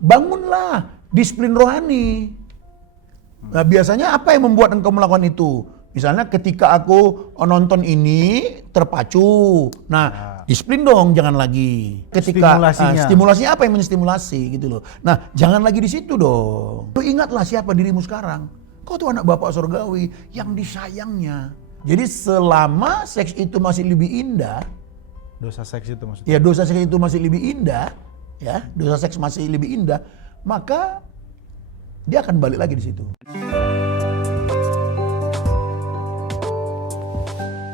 bangunlah disiplin rohani. Nah, biasanya apa yang membuat engkau melakukan itu? Misalnya ketika aku nonton ini terpacu, nah disiplin dong, jangan lagi. Ketika stimulasinya apa yang menstimulasi gitu loh. Nah, jangan lagi di situ dong. Lu ingatlah siapa dirimu sekarang. Kau tuh anak Bapak surgawi yang disayangnya. Jadi selama seks itu masih lebih indah, dosa seks itu maksudnya. ya dosa seks itu masih lebih indah, ya dosa seks masih lebih indah, maka dia akan balik lagi di situ.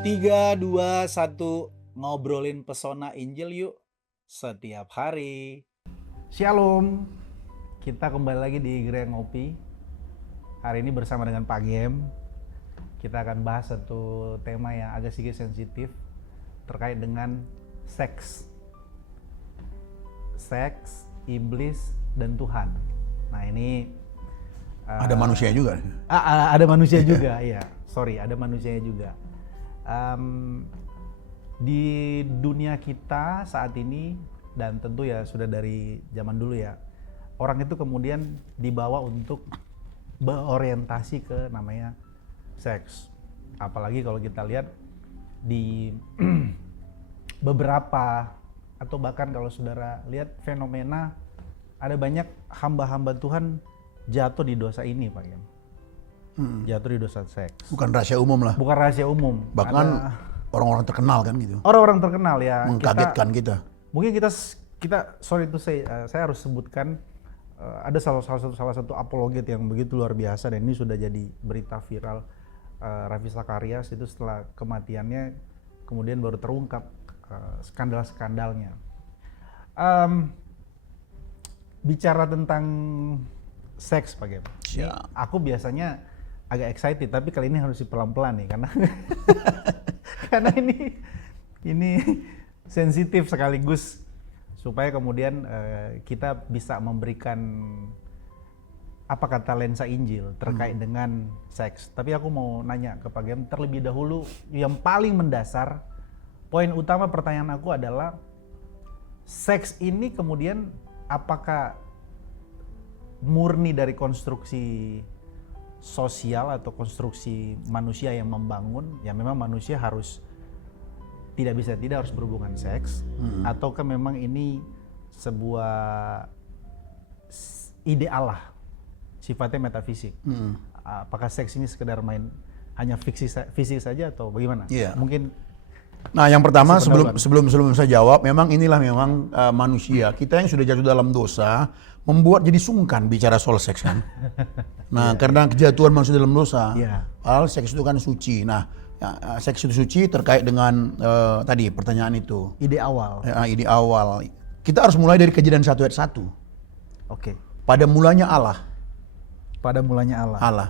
3, 2, 1, ngobrolin pesona Injil yuk setiap hari. Shalom, kita kembali lagi di Gereja Ngopi. Hari ini bersama dengan Pak Gem. Kita akan bahas satu tema yang agak sedikit sensitif terkait dengan seks. Seks, iblis, dan Tuhan. Nah ini Ada manusia juga. Ada manusia juga, iya. Sorry, ada manusianya juga. Di dunia kita saat ini, dan tentu ya sudah dari zaman dulu ya, orang itu kemudian dibawa untuk berorientasi ke namanya seks. Apalagi kalau kita lihat di beberapa, atau bahkan kalau saudara lihat fenomena, ada banyak hamba-hamba Tuhan jatuh di dosa ini, Pak Gem. Jatuh di dosa seks. Bukan rahasia umum lah. Bukan rahasia umum. Bahkan orang-orang terkenal kan gitu. Orang-orang terkenal ya. Mengkagetkan kita. Mungkin kita sorry to say, saya harus sebutkan ada salah satu apologet yang begitu luar biasa, dan ini sudah jadi berita viral. Ravi Zacharias itu setelah kematiannya kemudian baru terungkap skandal-skandalnya. Bicara tentang seks, Pak Gem. Aku biasanya agak excited, tapi kali ini harus pelan-pelan nih karena karena ini sensitif sekaligus, supaya kemudian kita bisa memberikan apa kata lensa Injil terkait dengan seks. Tapi aku mau nanya ke Pak Gem terlebih dahulu, yang paling mendasar, poin utama pertanyaan aku adalah, seks ini kemudian apakah murni dari konstruksi sosial atau konstruksi manusia yang membangun, ya memang manusia tidak harus berhubungan seks, ataukah memang ini sebuah ide Allah, sifatnya metafisik? Apakah seks ini sekedar hanya fisik saja atau bagaimana? Mungkin. Nah, yang pertama sebelum saya jawab, memang inilah manusia kita yang sudah jatuh dalam dosa membuat jadi sungkan bicara soal seks kan. Nah, karena kejatuhan manusia dalam dosa, padahal seks itu kan suci. Nah, seks itu suci terkait dengan tadi pertanyaan itu. Ide awal. Ide awal. Kita harus mulai dari Kejadian 1 ayat 1. Oke. Pada mulanya Allah. Pada mulanya Allah. Allah.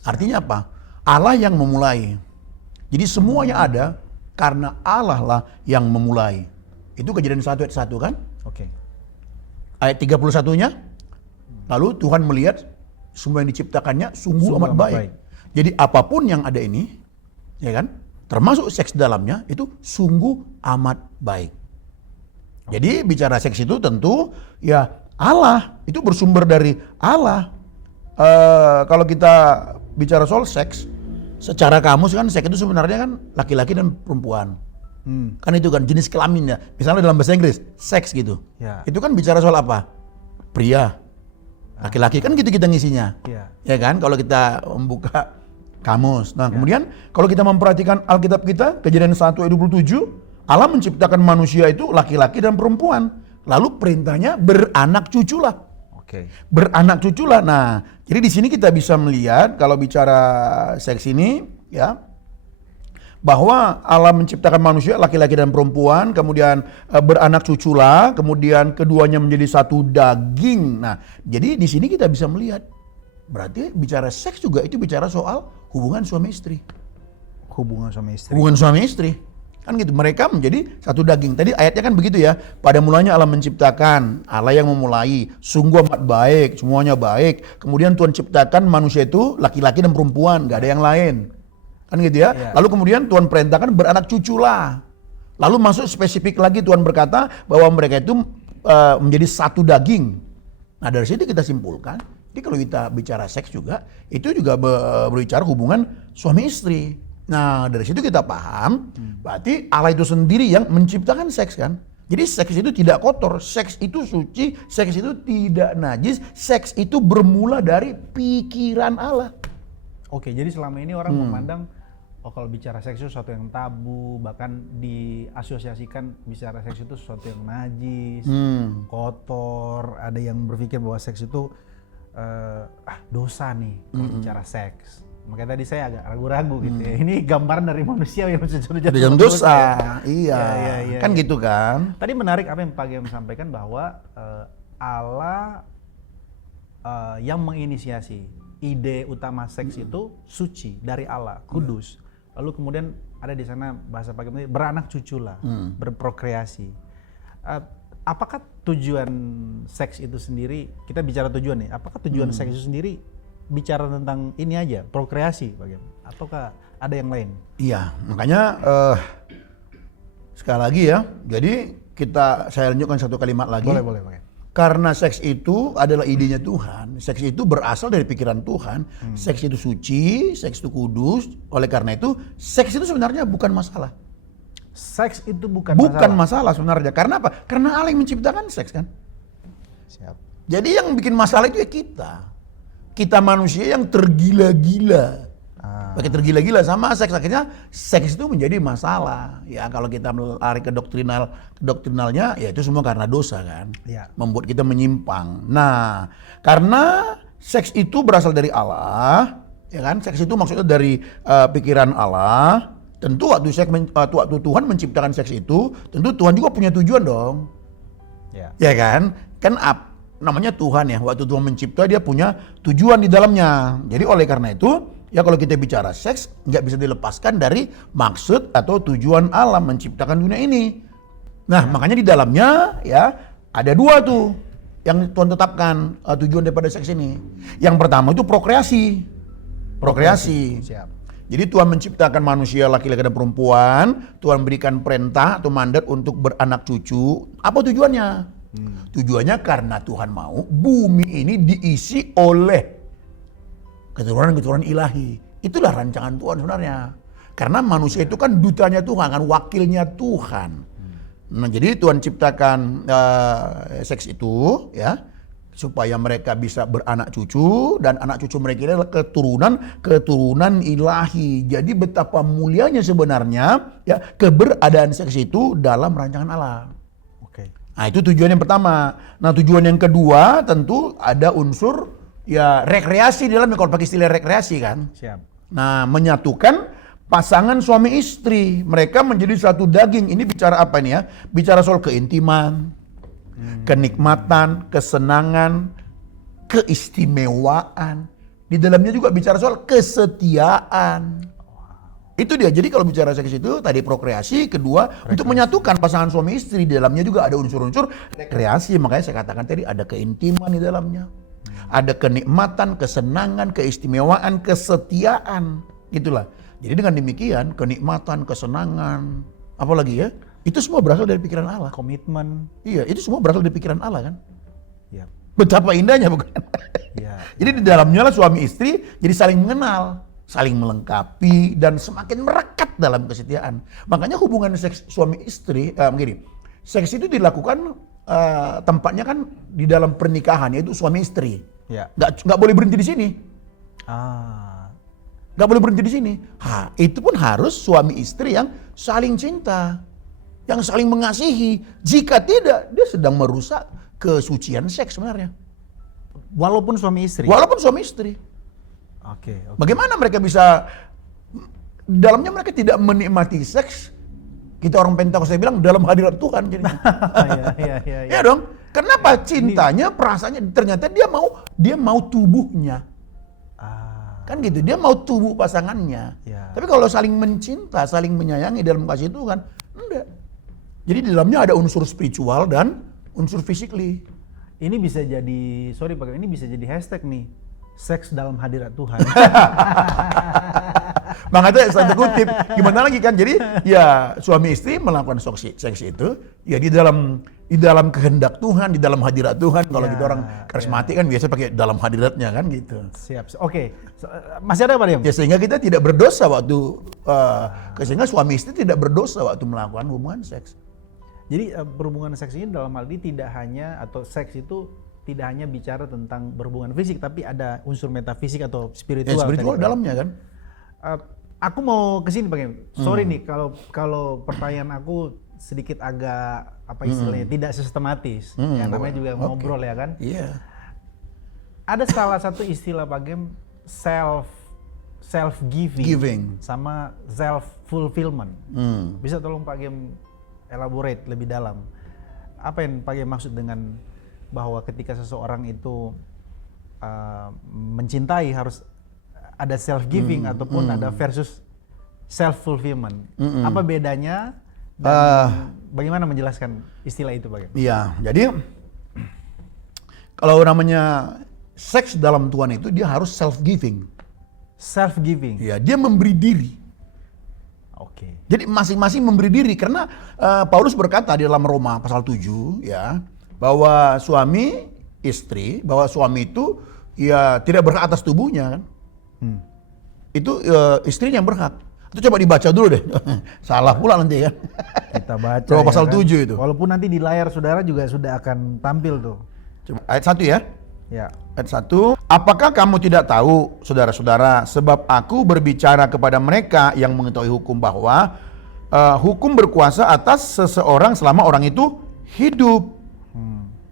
Artinya apa? Allah yang memulai. Jadi semuanya ada karena Allah lah yang memulai. Itu Kejadian 1 ayat 1 kan? Oke. Ayat 31-nya, lalu Tuhan melihat semua yang diciptakannya sungguh amat baik. Jadi apapun yang ada ini, ya kan, termasuk seks dalamnya, itu sungguh amat baik. Jadi bicara seks itu tentu ya Allah, itu bersumber dari Allah. Kalau kita bicara soal seks, secara kamus kan seks itu sebenarnya kan laki-laki dan perempuan. Kan itu kan jenis kelaminnya. Misalnya dalam bahasa Inggris, seks gitu. Itu kan bicara soal apa? Pria, laki-laki, kan gitu kita ngisinya. Ya kan, kalau kita membuka kamus. Nah, kemudian kalau kita memperhatikan Alkitab kita, Kejadian 1 ayat 27, Allah menciptakan manusia itu laki-laki dan perempuan. Lalu perintahnya beranak cuculah. Beranak cuculah. Nah, jadi di sini kita bisa melihat kalau bicara seks ini, ya, bahwa Allah menciptakan manusia laki-laki dan perempuan, kemudian beranak cuculah, kemudian keduanya menjadi satu daging. Nah, jadi di sini kita bisa melihat, berarti bicara seks juga itu bicara soal hubungan suami istri. Hubungan suami istri. Hubungan suami istri. Kan gitu, mereka menjadi satu daging. Tadi ayatnya kan begitu ya. Pada mulanya Allah menciptakan, Allah yang memulai, sungguh amat baik, semuanya baik. Kemudian Tuhan ciptakan manusia itu laki-laki dan perempuan, gak ada yang lain. Kan gitu ya. Lalu kemudian Tuhan perintahkan beranak cuculah. Lalu masuk spesifik lagi, Tuhan berkata bahwa mereka itu menjadi satu daging. Nah dari situ kita simpulkan, jadi kalau kita bicara seks juga, itu juga berbicara hubungan suami istri. Nah dari situ kita paham, berarti Allah itu sendiri yang menciptakan seks kan. Jadi seks itu tidak kotor, seks itu suci, seks itu tidak najis, seks itu bermula dari pikiran Allah. Oke, jadi selama ini orang memandang, oh kalau bicara seks itu sesuatu yang tabu, bahkan diasosiasikan bicara seks itu sesuatu yang najis, kotor. Ada yang berpikir bahwa seks itu dosa nih kalau bicara seks. Makanya tadi saya agak ragu-ragu gitu ya. Ini gambaran dari manusia yang Dalam dosa, iya. Kan iya. gitu kan. Tadi menarik apa yang Pak Gem sampaikan bahwa Allah yang menginisiasi ide utama seks itu suci dari Allah, kudus. Lalu kemudian ada di sana bahasa Pak Gem beranak cucu lah, berprokreasi. Apakah tujuan seks itu sendiri? Kita bicara tujuan nih. Apakah tujuan seks itu sendiri bicara tentang ini aja, prokreasi bagaimana? Ataukah ada yang lain? Iya, makanya sekali lagi ya. Jadi saya lanjutkan satu kalimat lagi. Boleh. Karena seks itu adalah idenya Tuhan. Seks itu berasal dari pikiran Tuhan. Seks itu suci, seks itu kudus. Oleh karena itu, seks itu sebenarnya bukan masalah. Seks itu bukan masalah sebenarnya. Karena apa? Karena Allah yang menciptakan seks kan. Siap. Jadi yang bikin masalah itu ya kita. Kita manusia yang tergila-gila. Pakai tergila-gila sama seks, akhirnya seks itu menjadi masalah. Ya kalau kita lari ke doktrinalnya, ya itu semua karena dosa kan. Ya. Membuat kita menyimpang. Nah, karena seks itu berasal dari Allah, ya kan? Seks itu maksudnya dari pikiran Allah. Tentu waktu Tuhan menciptakan seks itu, tentu Tuhan juga punya tujuan dong. Ya kan? Kan namanya Tuhan ya, waktu Tuhan mencipta dia punya tujuan di dalamnya. Jadi oleh karena itu, ya kalau kita bicara seks nggak bisa dilepaskan dari maksud atau tujuan Allah menciptakan dunia ini. Nah makanya di dalamnya ya ada dua tuh yang Tuhan tetapkan tujuan daripada seks ini. Yang pertama itu prokreasi. Siap. Jadi Tuhan menciptakan manusia laki-laki dan perempuan, Tuhan berikan perintah atau mandat untuk beranak cucu. Apa tujuannya? Tujuannya karena Tuhan mau bumi ini diisi oleh keturunan-keturunan ilahi. Itulah rancangan Tuhan sebenarnya. Karena manusia itu kan dutanya Tuhan, kan wakilnya Tuhan. Nah, jadi Tuhan ciptakan seks itu ya supaya mereka bisa beranak cucu dan anak cucu mereka ini adalah keturunan ilahi. Jadi betapa mulianya sebenarnya ya keberadaan seks itu dalam rancangan Allah. Nah itu tujuan yang pertama. Nah tujuan yang kedua tentu ada unsur ya rekreasi di dalamnya, kalau pakai istilah rekreasi kan. Siap. Nah menyatukan pasangan suami istri, mereka menjadi satu daging. Ini bicara apa nih ya? Bicara soal keintiman, kenikmatan, kesenangan, keistimewaan. Di dalamnya juga bicara soal kesetiaan. Itu dia. Jadi kalau bicara seks itu tadi prokreasi, kedua untuk menyatukan pasangan suami istri, di dalamnya juga ada unsur-unsur rekreasi. Makanya saya katakan tadi ada keintiman di dalamnya. Ada kenikmatan, kesenangan, keistimewaan, kesetiaan. Itulah. Jadi dengan demikian kenikmatan, kesenangan, apalagi ya? Itu semua berasal dari pikiran Allah. Komitmen. Iya, itu semua berasal dari pikiran Allah kan. Ya. Betapa indahnya bukan? Ya. Jadi di dalamnya lah suami istri jadi saling mengenal, saling melengkapi dan semakin merekat dalam kesetiaan. Makanya hubungan seks suami istri begini. Seks itu dilakukan tempatnya kan di dalam pernikahan, yaitu suami istri. Ya. Nggak boleh berhenti di sini. Nggak boleh berhenti di sini. Itu pun harus suami istri yang saling cinta, yang saling mengasihi. Jika tidak, dia sedang merusak kesucian seks sebenarnya. Walaupun suami istri. Oke. Bagaimana mereka bisa dalamnya mereka tidak menikmati seks? Kita orang Pentakosta bilang dalam hadirat Tuhan jadinya. Iya. Ya dong. Kenapa cintanya, perasaannya ternyata dia mau tubuhnya. Kan gitu, dia mau tubuh pasangannya. Ya. Tapi kalau saling mencinta, saling menyayangi dalam kasih Tuhan, enggak. Jadi di dalamnya ada unsur spiritual dan unsur physically. Ini bisa jadi, sorry Pak, ini bisa jadi hashtag nih. Seks dalam hadirat Tuhan. Makanya saya kutip, gimana lagi kan? Jadi ya suami istri melakukan seks itu ya di dalam kehendak Tuhan, di dalam hadirat Tuhan. Kalau gitu orang karismatik kan biasa pakai dalam hadiratnya kan gitu. Siap. Oke. Masih ada Pak Diam? Ya sehingga kita tidak berdosa waktu sehingga suami istri tidak berdosa waktu melakukan hubungan seks. Jadi berhubungan seks ini dalam hal ini tidak hanya, atau seks itu tidak hanya bicara tentang berhubungan fisik, tapi ada unsur metafisik atau spiritual. Ya, spiritual tadi, dalamnya kan. Aku mau ke sini Pak. Sorry nih kalau pertanyaan aku sedikit agak apa istilahnya tidak sistematis. Ya namanya juga ngobrol ya kan. Iya. Ada salah satu istilah Pak Gem, self giving sama self fulfillment. Bisa tolong Pak Gem elaborate lebih dalam. Apa yang Pak Gem maksud dengan bahwa ketika seseorang itu mencintai harus ada self giving ataupun ada versus self fulfillment. Apa bedanya dan bagaimana menjelaskan istilah itu Pak Gem? Iya, jadi kalau namanya seks dalam Tuhan itu dia harus self giving. Self giving. Ya, dia memberi diri. Oke. Jadi masing-masing memberi diri karena Paulus berkata di dalam Roma pasal 7 ya bahwa suami itu ya tidak berhak atas tubuhnya kan. Itu istrinya yang berhak. Itu coba dibaca dulu deh. Salah pula nanti kan. Kita baca. Roma pasal kan? 7 itu. Walaupun nanti di layar saudara juga sudah akan tampil tuh. Coba ayat 1 ya. Ya. Ayat 1, apakah kamu tidak tahu, saudara-saudara, sebab aku berbicara kepada mereka yang mengetahui hukum bahwa hukum berkuasa atas seseorang selama orang itu hidup.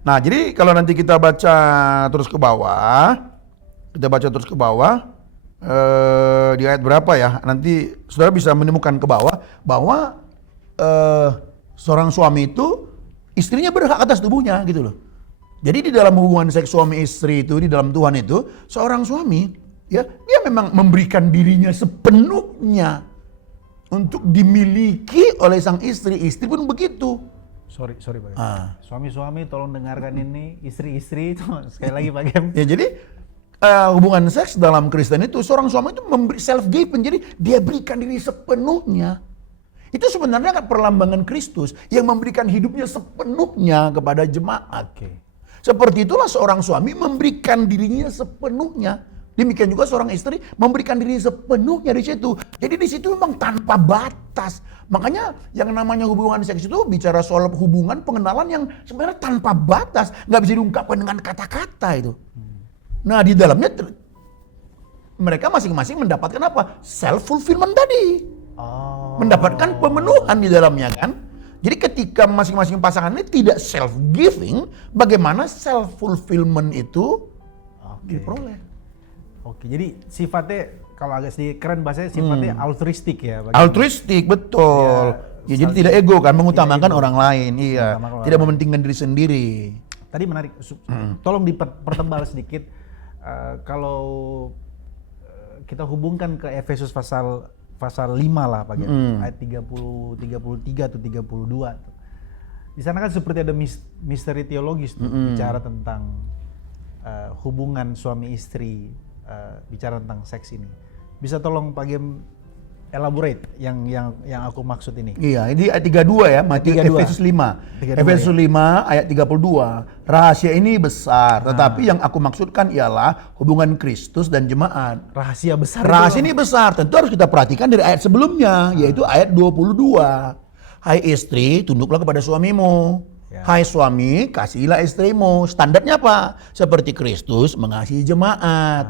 Nah, jadi kalau nanti kita baca terus ke bawah, di ayat berapa ya? Nanti saudara bisa menemukan ke bawah bahwa seorang suami itu istrinya berhak atas tubuhnya gitu loh. Jadi di dalam hubungan seks suami istri itu, di dalam Tuhan itu, seorang suami ya dia memang memberikan dirinya sepenuhnya untuk dimiliki oleh sang istri. Istri pun begitu. Sorry Pak Gem. Suami-suami tolong dengarkan ini, istri-istri sekali lagi Pak Gem. Ya jadi hubungan seks dalam Kristen itu seorang suami itu memberi self giving, jadi dia berikan diri sepenuhnya. Itu sebenarnya kan perlambangan Kristus yang memberikan hidupnya sepenuhnya kepada jemaat. Seperti itulah seorang suami memberikan dirinya sepenuhnya. Demikian juga seorang istri memberikan diri sepenuhnya di situ. Jadi di situ memang tanpa batas. Makanya yang namanya hubungan seks itu bicara soal hubungan pengenalan yang sebenarnya tanpa batas, nggak bisa diungkapkan dengan kata-kata itu. Nah di dalamnya mereka masing-masing mendapatkan apa? Self fulfillment tadi. Mendapatkan pemenuhan di dalamnya kan. Jadi ketika masing-masing pasangan ini tidak self giving, bagaimana self fulfillment itu diperoleh? Oke, jadi sifatnya kalau agak sedikit keren bahasanya sifatnya altruistik ya. Altruistik, betul. Ya, jadi tidak ego kan, mengutamakan orang lain. Iya, tidak mementingkan diri sendiri. Tadi menarik, tolong dipertebal sedikit. Kalau kita hubungkan ke Efesus pasal 5 lah Pak Gem, ayat 30, 33 atau 32. Di sana kan seperti ada misteri teologis tuh, bicara tentang hubungan suami istri, bicara tentang seks ini. Bisa tolong Pak Gem elaborate yang aku maksud ini? Iya, ini ayat 32 ya, Efesus 5. Efesus 5 ayat 32. Rahasia ini besar, tetapi yang aku maksudkan ialah hubungan Kristus dan jemaat. Rahasia besar. Rahasia ini besar, tentu harus kita perhatikan dari ayat sebelumnya, yaitu ayat 22. Hai istri, tunduklah kepada suamimu. Hai suami, kasihilah istrimu. Standarnya apa? Seperti Kristus mengasihi jemaat.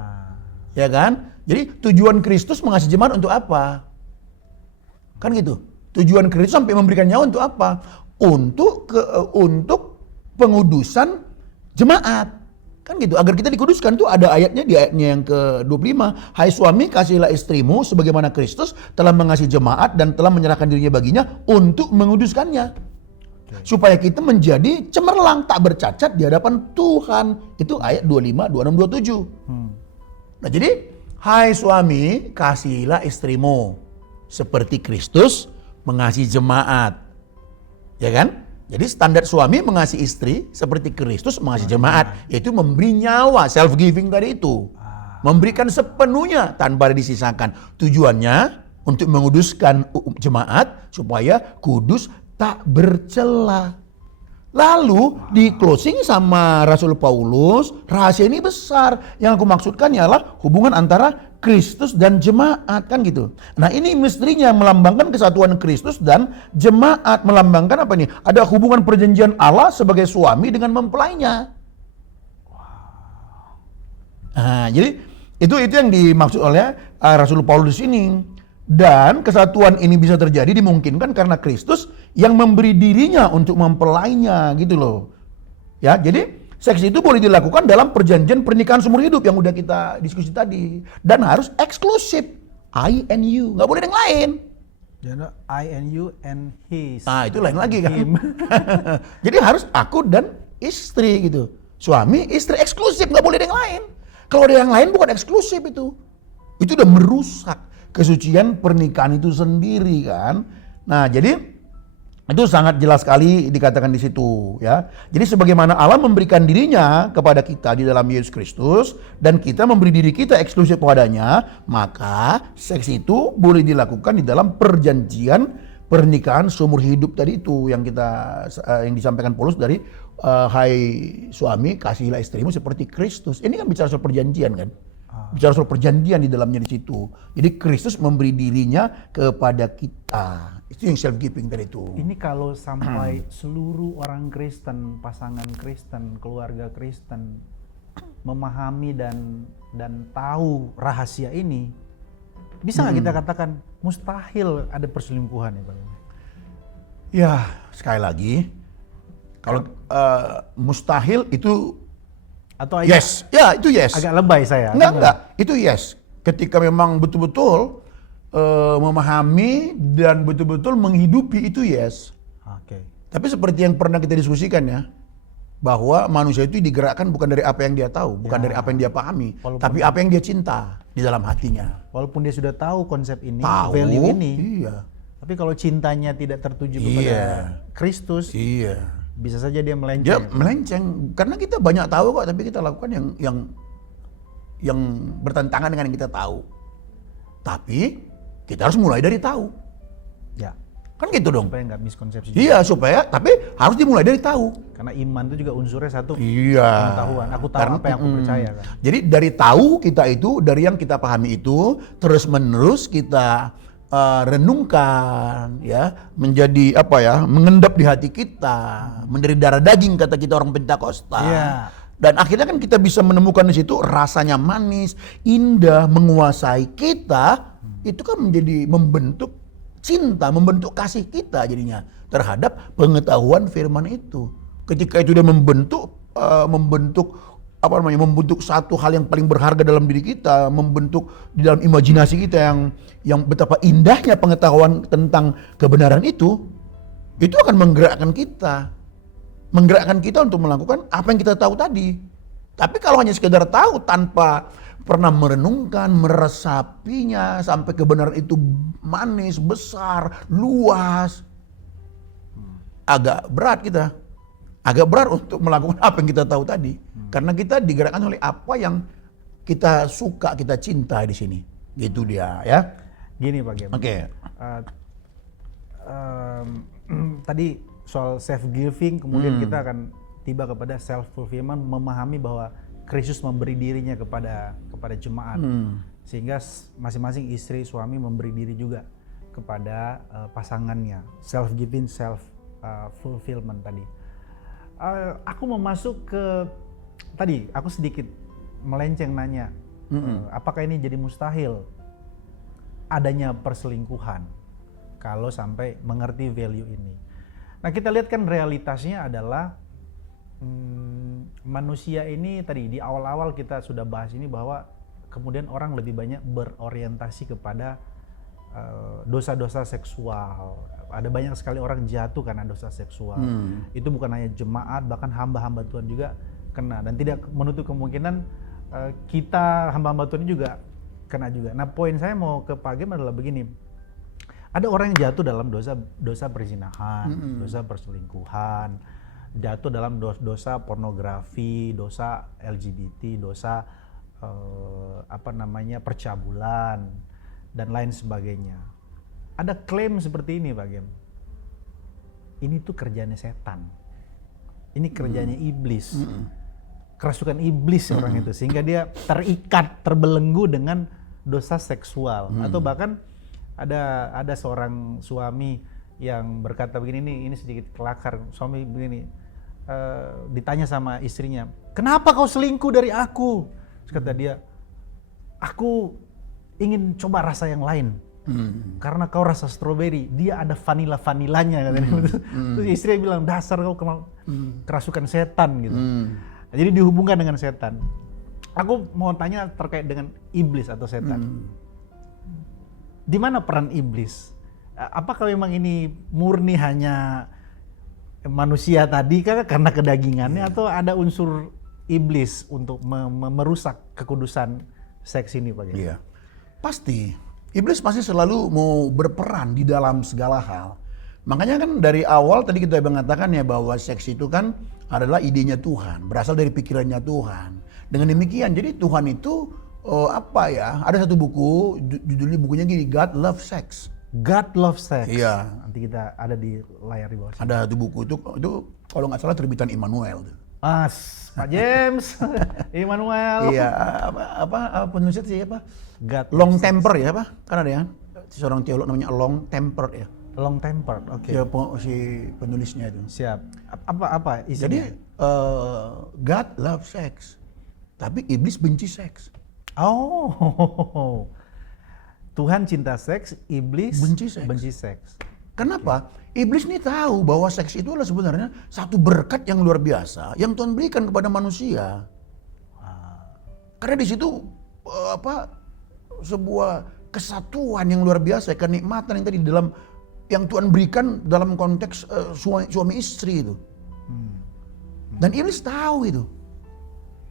Ya kan? Jadi tujuan Kristus mengasihi jemaat untuk apa? Kan gitu. Tujuan Kristus sampai memberikan nyawa untuk apa? Untuk pengudusan jemaat. Kan gitu. Agar kita dikuduskan tuh ada ayatnya di ayatnya yang ke-25. Hai suami, kasihilah istrimu sebagaimana Kristus telah mengasihi jemaat dan telah menyerahkan dirinya baginya untuk menguduskannya. Supaya kita menjadi cemerlang, tak bercacat di hadapan Tuhan. Itu ayat 25, 26, 27. Nah jadi, hai suami, kasihilah istrimu seperti Kristus mengasihi jemaat. Ya kan? Jadi standar suami mengasihi istri seperti Kristus mengasihi jemaat, yaitu memberi nyawa, self giving tadi itu. memberikan sepenuhnya tanpa disisakan. Tujuannya untuk menguduskan jemaat supaya kudus tak bercela. Lalu di closing sama Rasul Paulus, rahasia ini besar. Yang aku maksudkan ialah hubungan antara Kristus dan jemaat, kan gitu. Nah, ini misterinya melambangkan kesatuan Kristus dan jemaat, melambangkan apa nih? Ada hubungan perjanjian Allah sebagai suami dengan mempelainya. Nah, jadi itu yang dimaksud oleh Rasul Paulus ini. Dan kesatuan ini bisa terjadi dimungkinkan karena Kristus yang memberi dirinya untuk mempelainya, gitu loh. Ya, jadi seks itu boleh dilakukan dalam perjanjian pernikahan seumur hidup yang udah kita diskusi tadi, dan harus eksklusif, I and you, nggak boleh yang lain. Jadi I and you and his. Nah, itu lain lagi kan. Jadi harus aku dan istri gitu, suami istri eksklusif, nggak boleh yang lain. Kalau ada yang lain bukan eksklusif itu udah merusak kesucian pernikahan itu sendiri kan. Nah, jadi itu sangat jelas sekali dikatakan di situ ya. Jadi sebagaimana Allah memberikan dirinya kepada kita di dalam Yesus Kristus dan kita memberi diri kita eksklusif padanya, maka seks itu boleh dilakukan di dalam perjanjian pernikahan seumur hidup tadi itu yang yang disampaikan Paulus dari hai suami kasihilah istrimu seperti Kristus. Ini kan bicara soal perjanjian kan. Bicara soal perjanjian di dalamnya di situ. Jadi Kristus memberi dirinya kepada kita. Itu yang self giving tadi itu. Ini kalau sampai seluruh orang Kristen, pasangan Kristen, keluarga Kristen memahami dan tahu rahasia ini, bisa nggak kita katakan mustahil ada perselingkuhan ya Pak? Ya, sekali lagi kalau mustahil itu atau yes, ya itu yes. Agak lebay saya. Enggak, itu yes. Ketika memang betul-betul memahami dan betul-betul menghidupi itu yes. Oke. Tapi seperti yang pernah kita diskusikan ya, bahwa manusia itu digerakkan bukan dari apa yang dia tahu, bukan dari apa yang dia pahami, tapi apa yang dia cinta di dalam hatinya. Walaupun dia sudah tahu konsep ini, Tahu, value ini, iya. Tapi kalau cintanya tidak tertuju kepada Kristus, bisa saja dia melenceng. Dia melenceng karena kita banyak tahu kok, tapi kita lakukan yang bertentangan dengan yang kita tahu. Tapi kita harus mulai dari tahu. Ya. Kan gitu dong. Supaya nggak miskonsepsi. Iya, supaya tapi harus dimulai dari tahu. Karena iman itu juga unsurnya satu. Iya. Pengetahuan. Aku tahu apa yang aku percaya kan. Jadi dari tahu kita itu, dari yang kita pahami itu, terus menerus kita renungkan ya, menjadi apa ya, mengendap di hati kita, menjadi darah daging kata kita orang Pentakosta. Yeah. Dan akhirnya kan kita bisa menemukan di situ rasanya manis, indah, menguasai kita. Itu kan menjadi membentuk cinta, membentuk kasih kita jadinya terhadap pengetahuan firman itu. Ketika itu dia membentuk satu hal yang paling berharga dalam diri kita, membentuk di dalam imajinasi kita yang betapa indahnya pengetahuan tentang kebenaran itu akan menggerakkan kita untuk melakukan apa yang kita tahu tadi. Tapi kalau hanya sekedar tahu tanpa pernah merenungkan, meresapinya sampai kebenaran itu manis, besar, luas, agak berat kita. Agak berat untuk melakukan apa yang kita tahu tadi. Karena kita digerakkan oleh apa yang kita suka, kita cinta di sini. Gitu dia ya. Gini Pak Gem. Oke. Tadi soal self giving, kemudian kita akan tiba kepada self fulfillment, memahami bahwa Kristus memberi dirinya kepada jemaat. Sehingga masing-masing istri, suami memberi diri juga kepada pasangannya. Self giving, self fulfillment tadi. Aku mau masuk ke tadi, aku sedikit melenceng nanya, apakah ini jadi mustahil adanya perselingkuhan kalau sampai mengerti value ini. Nah, kita lihat kan realitasnya adalah manusia ini tadi di awal-awal kita sudah bahas ini bahwa kemudian orang lebih banyak berorientasi kepada dosa-dosa seksual. Ada banyak sekali orang jatuh karena dosa seksual. Itu bukan hanya jemaat, bahkan hamba-hamba Tuhan juga kena. Dan tidak menutup kemungkinan kita hamba-hamba Tuhan juga kena juga. Nah, poin saya mau ke Pak Gem adalah begini. Ada orang yang jatuh dalam dosa perzinahan, dosa perselingkuhan, jatuh dalam dosa pornografi, dosa LGBT, dosa percabulan dan lain sebagainya. Ada klaim seperti ini Pak Gem. Ini tuh kerjanya setan. Ini kerjanya iblis. Kerasukan iblis orang itu, sehingga dia terikat, terbelenggu dengan dosa seksual. Atau bahkan ada seorang suami yang berkata begini, ini sedikit kelakar. Suami begini, ditanya sama istrinya, kenapa kau selingkuh dari aku? Terus kata dia, aku ingin coba rasa yang lain. Karena kau rasa stroberi, dia ada vanilanya katanya. Terus istrinya bilang, dasar kau kerasukan setan gitu. Jadi dihubungkan dengan setan. Aku mau tanya terkait dengan iblis atau setan. Di mana peran iblis? Apakah memang ini murni hanya manusia tadi karena kedagingannya, atau ada unsur iblis untuk merusak kekudusan seks ini Pak? Iya, pasti. Iblis pasti selalu mau berperan di dalam segala hal. Makanya kan dari awal tadi kita mengatakan ya bahwa seks itu kan adalah idenya Tuhan, berasal dari pikirannya Tuhan. Dengan demikian, jadi Tuhan itu ada satu buku, judulnya bukunya gini, God Love Sex. God Love Sex. Iya. Nanti kita ada di layar di bawah sini. Ada satu buku itu kalau nggak salah terbitan Immanuel. Mas, Pak James, Immanuel. Iya, penulisnya sih apa? God Long Temper ya apa? Kan ada ya, seorang teolog namanya Long Temper ya. Long Tempered, oke. Ya, si penulisnya itu. Siap. Apa isinya? Jadi God love sex, tapi iblis benci seks. Oh, Tuhan cinta seks, iblis benci seks. Kenapa? Iblis ini tahu bahwa seks itu adalah sebenarnya satu berkat yang luar biasa yang Tuhan berikan kepada manusia. Karena di situ sebuah kesatuan yang luar biasa, kenikmatan yang tadi dalam yang Tuhan berikan dalam konteks suami istri itu. Dan iblis tahu itu.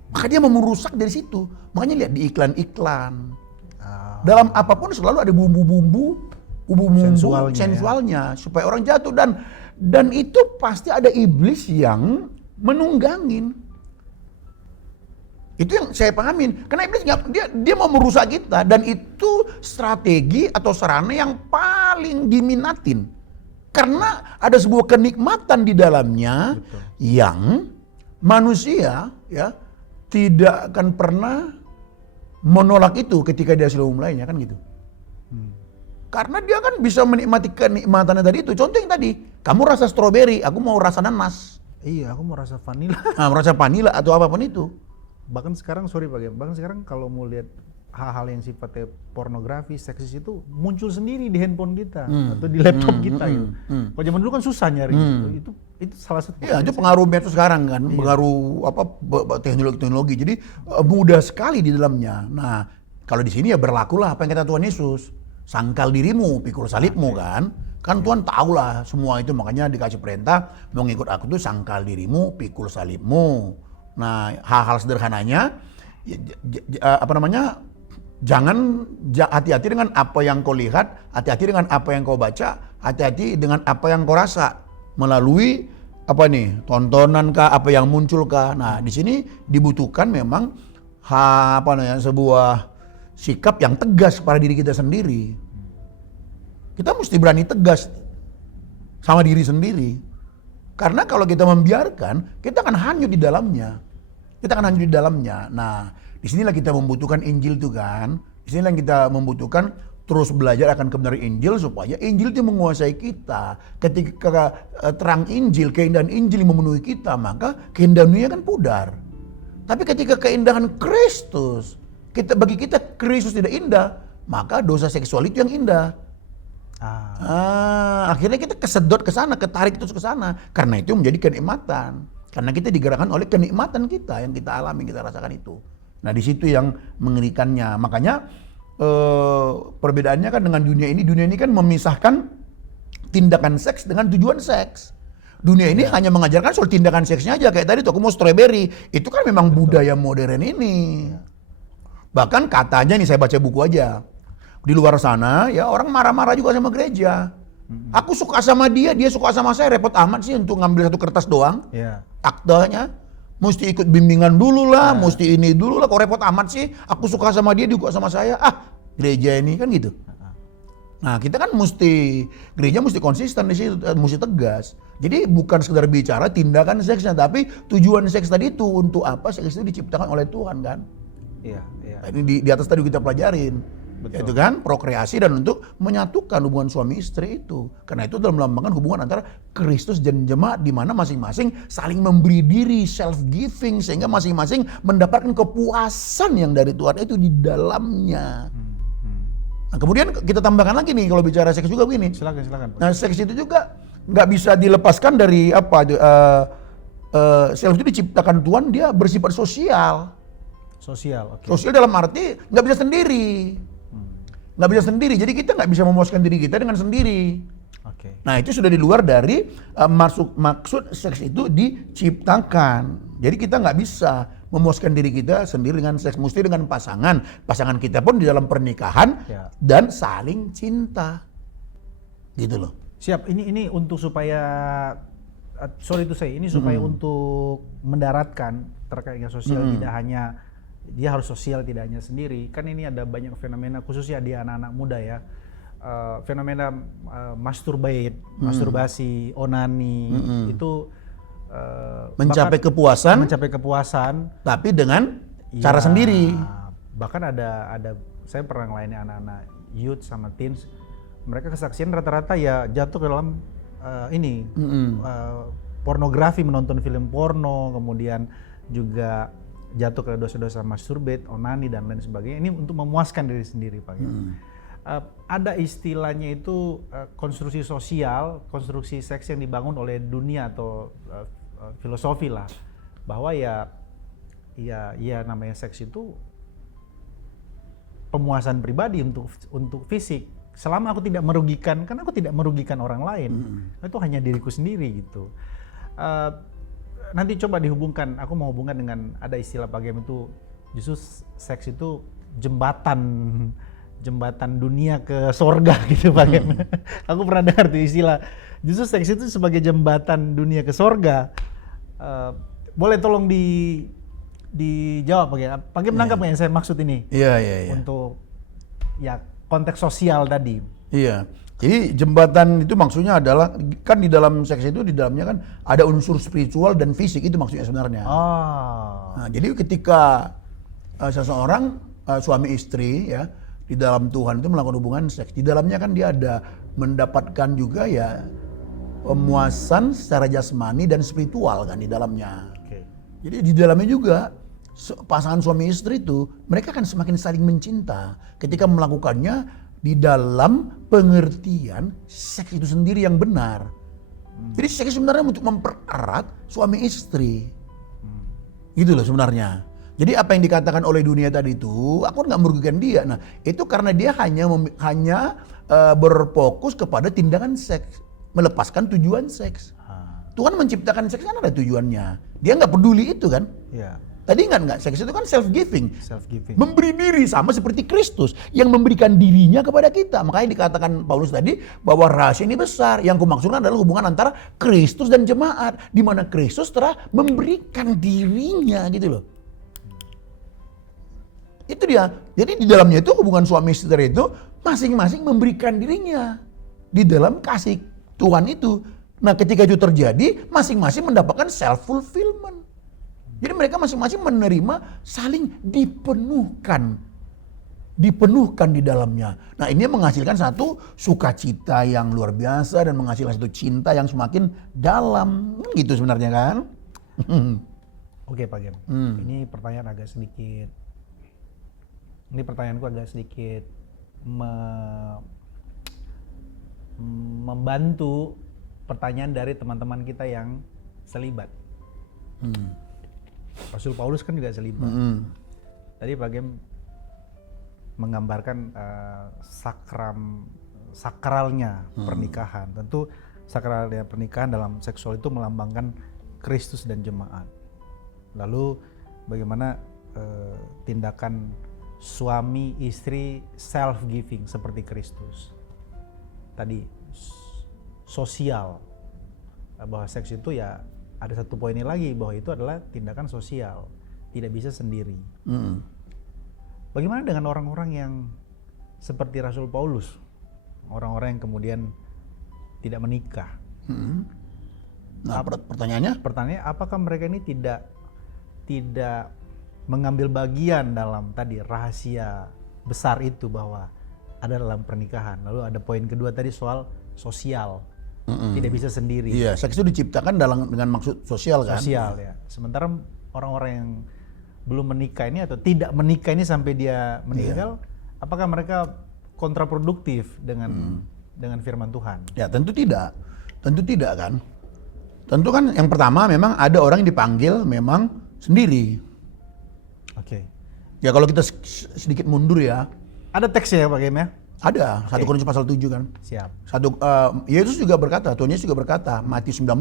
Maka dia mau merusak dari situ. Makanya lihat di iklan-iklan. Dalam apapun selalu ada bumbu-bumbu sensualnya supaya orang jatuh, dan itu pasti ada iblis yang menunggangin. Itu yang saya pahamin. Karena iblis dia mau merusak kita, dan itu strategi atau sarana yang paling diminatin. Karena ada sebuah kenikmatan di dalamnya. Betul. Yang manusia ya tidak akan pernah menolak itu ketika dia sudah memulainya, kan gitu. Karena dia kan bisa menikmati kenikmatannya tadi itu. Contoh yang tadi, kamu rasa stroberi, aku mau rasa nanas. Iya, aku mau rasa vanila. Rasa vanila atau apapun itu. Bahkan sekarang, bahkan sekarang kalau mau lihat hal-hal yang sifatnya pornografi, seksis itu muncul sendiri di handphone kita atau di laptop kita gitu. Kalau zaman dulu kan susah nyari itu salah satu. Iya, itu pengaruh medsos sekarang kan, pengaruh teknologi. Jadi mudah sekali di dalamnya. Nah, kalau di sini ya berlakulah apa yang kata Tuhan Yesus, sangkal dirimu, pikul salibmu kan. Kan Tuhan tahulah semua itu, makanya dikasih perintah mau ngikut aku tuh sangkal dirimu, pikul salibmu. Nah, hal-hal sederhananya jangan hati-hati dengan apa yang kau lihat, hati-hati dengan apa yang kau baca, hati-hati dengan apa yang kau rasa melalui tontonan kah, apa yang muncul kah. Nah, di sini dibutuhkan memang sebuah sikap yang tegas pada diri kita sendiri. Kita mesti berani tegas sama diri sendiri. Karena kalau kita membiarkan, kita akan hanyut di dalamnya. Nah, disinilah kita membutuhkan Injil itu kan. Disinilah kita membutuhkan terus belajar akan kebenaran Injil supaya Injil itu menguasai kita. Ketika terang Injil, keindahan Injil memenuhi kita, maka keindahan dunia kan pudar. Tapi ketika keindahan Kristus, bagi kita Kristus tidak indah, maka dosa seksual itu yang indah. Akhirnya kita kesedot ke sana, ketarik terus ke sana. Karena itu menjadi kenikmatan. Karena kita digerakkan oleh kenikmatan kita yang kita alami, kita rasakan itu. Nah, di situ yang mengerikannya. Makanya perbedaannya kan dengan dunia ini kan memisahkan tindakan seks dengan tujuan seks. Dunia ini hanya mengajarkan soal tindakan seksnya aja, kayak tadi tuh aku mau strawberry. Itu kan memang budaya modern ini. Bahkan katanya nih, saya baca buku aja. Di luar sana ya orang marah-marah juga sama gereja. Aku suka sama dia, dia suka sama saya, repot amat sih untuk ngambil satu kertas doang. Aktenya. Mesti ikut bimbingan dulu lah, mesti ini dulu lah. Kok repot amat sih? Aku suka sama dia juga sama saya. Gereja ini kan gitu. Nah, kita kan gereja mesti konsisten di situ, mesti tegas. Jadi bukan sekedar bicara tindakan seksnya, tapi tujuan seks tadi itu untuk apa? Seks itu diciptakan oleh Tuhan kan. Iya. Nah, ini di atas tadi kita pelajarin. Betul. Yaitu kan prokreasi dan untuk menyatukan hubungan suami istri itu. Karena itu dalam melambangkan hubungan antara Kristus dan jemaat di mana masing-masing saling memberi diri, self giving, sehingga masing-masing mendapatkan kepuasan yang dari Tuhan itu di dalamnya. Nah, kemudian kita tambahkan lagi nih kalau bicara seks juga begini. Silakan. Nah, seks itu juga nggak bisa dilepaskan dari apa? Self itu diciptakan Tuhan, dia bersifat sosial. Sosial, oke. Sosial dalam arti nggak bisa sendiri. Nggak bisa sendiri, jadi kita nggak bisa memuaskan diri kita dengan sendiri. Oke. Nah, itu sudah di luar dari maksud seks itu diciptakan. Jadi kita nggak bisa memuaskan diri kita sendiri dengan seks, mesti dengan pasangan kita pun di dalam pernikahan dan saling cinta, gitu loh. Siap. Ini untuk supaya supaya untuk mendaratkan terkait dengan sosial, tidak hanya dia harus sosial, tidak hanya sendiri. Kan ini ada banyak fenomena khususnya di anak-anak muda ya. Fenomena masturbasi, onani, itu mencapai kepuasan tapi dengan cara sendiri. Bahkan ada saya pernah melayani anak-anak youth sama teens, mereka kesaksian rata-rata ya jatuh ke dalam pornografi, menonton film porno, kemudian juga jatuh ke dosa-dosa masturbate, onani dan lain sebagainya. Ini untuk memuaskan diri sendiri, Pak. Ada istilahnya itu konstruksi sosial, konstruksi seks yang dibangun oleh dunia atau filosofi lah, bahwa ya namanya seks itu pemuasan pribadi untuk fisik. Selama aku tidak merugikan, kan aku tidak merugikan orang lain, itu hanya diriku sendiri gitu. Nanti coba dihubungkan, aku mau hubungkan dengan ada istilah Pak Gem itu, justru seks itu jembatan dunia ke sorga gitu Pak Gem. Aku pernah dengar tuh istilah, justru seks itu sebagai jembatan dunia ke sorga. Boleh tolong dijawab Pak Gem? Pak Gem menangkap nggak yang saya maksud ini? Iya. Untuk ya konteks sosial tadi. Iya. Jadi jembatan itu maksudnya adalah kan di dalam seks itu di dalamnya kan ada unsur spiritual dan fisik, itu maksudnya sebenarnya. Nah, jadi ketika seseorang suami istri ya di dalam Tuhan itu melakukan hubungan seks, di dalamnya kan dia ada mendapatkan juga ya pemuasan secara jasmani dan spiritual kan di dalamnya. Jadi di dalamnya juga pasangan suami istri itu mereka kan semakin saling mencinta ketika melakukannya di dalam pengertian seks itu sendiri yang benar. Jadi seks sebenarnya untuk mempererat suami istri. Gitu loh sebenarnya. Jadi apa yang dikatakan oleh dunia tadi itu, aku nggak merugikan dia. Nah, itu karena dia hanya berfokus kepada tindakan seks, melepaskan tujuan seks. Tuhan menciptakan seks kan ada tujuannya. Dia nggak peduli itu kan. Iya. Tadi nggak, seks itu kan self-giving. Self-giving. Memberi diri sama seperti Kristus yang memberikan dirinya kepada kita. Makanya dikatakan Paulus tadi bahwa rahasia ini besar. Yang kumaksudkan adalah hubungan antara Kristus dan jemaat. Di mana Kristus telah memberikan dirinya gitu loh. Itu dia. Jadi di dalamnya itu hubungan suami istri itu masing-masing memberikan dirinya. Di dalam kasih Tuhan itu. Nah ketika itu terjadi masing-masing mendapatkan self-fulfillment. Jadi mereka masing-masing menerima, saling dipenuhkan di dalamnya. Nah ini menghasilkan satu sukacita yang luar biasa dan menghasilkan satu cinta yang semakin dalam. Gitu sebenarnya kan. Oke Pak Gem, ini pertanyaanku agak sedikit membantu pertanyaan dari teman-teman kita yang selibat. Rasul Paulus kan juga selibat. Tadi Pak Gem menggambarkan sakralnya pernikahan. Tentu sakralnya pernikahan dalam seksual itu melambangkan Kristus dan jemaat. Lalu bagaimana tindakan suami istri self giving seperti Kristus. Tadi sosial, bahwa seks itu ya ada satu poinnya lagi bahwa itu adalah tindakan sosial, tidak bisa sendiri. Bagaimana dengan orang-orang yang seperti Rasul Paulus, orang-orang yang kemudian tidak menikah? Nah, pertanyaannya? Pertanyaannya, apakah mereka ini tidak mengambil bagian dalam tadi rahasia besar itu bahwa ada dalam pernikahan? Lalu ada poin kedua tadi soal sosial, tidak bisa sendiri. Iya, seks itu diciptakan dengan maksud sosial kan? Sosial ya. Sementara orang-orang yang belum menikah ini atau tidak menikah ini sampai dia meninggal, apakah mereka kontraproduktif dengan firman Tuhan? Ya tentu tidak kan. Tentu kan yang pertama memang ada orang yang dipanggil memang sendiri. Oke. Ya kalau kita sedikit mundur ya. Ada teksnya ya Pak Gem ya? Ada, 1 Korintus pasal 7 kan. Siap. Yesus juga berkata, Tuhan Yesus juga berkata, Matius 19.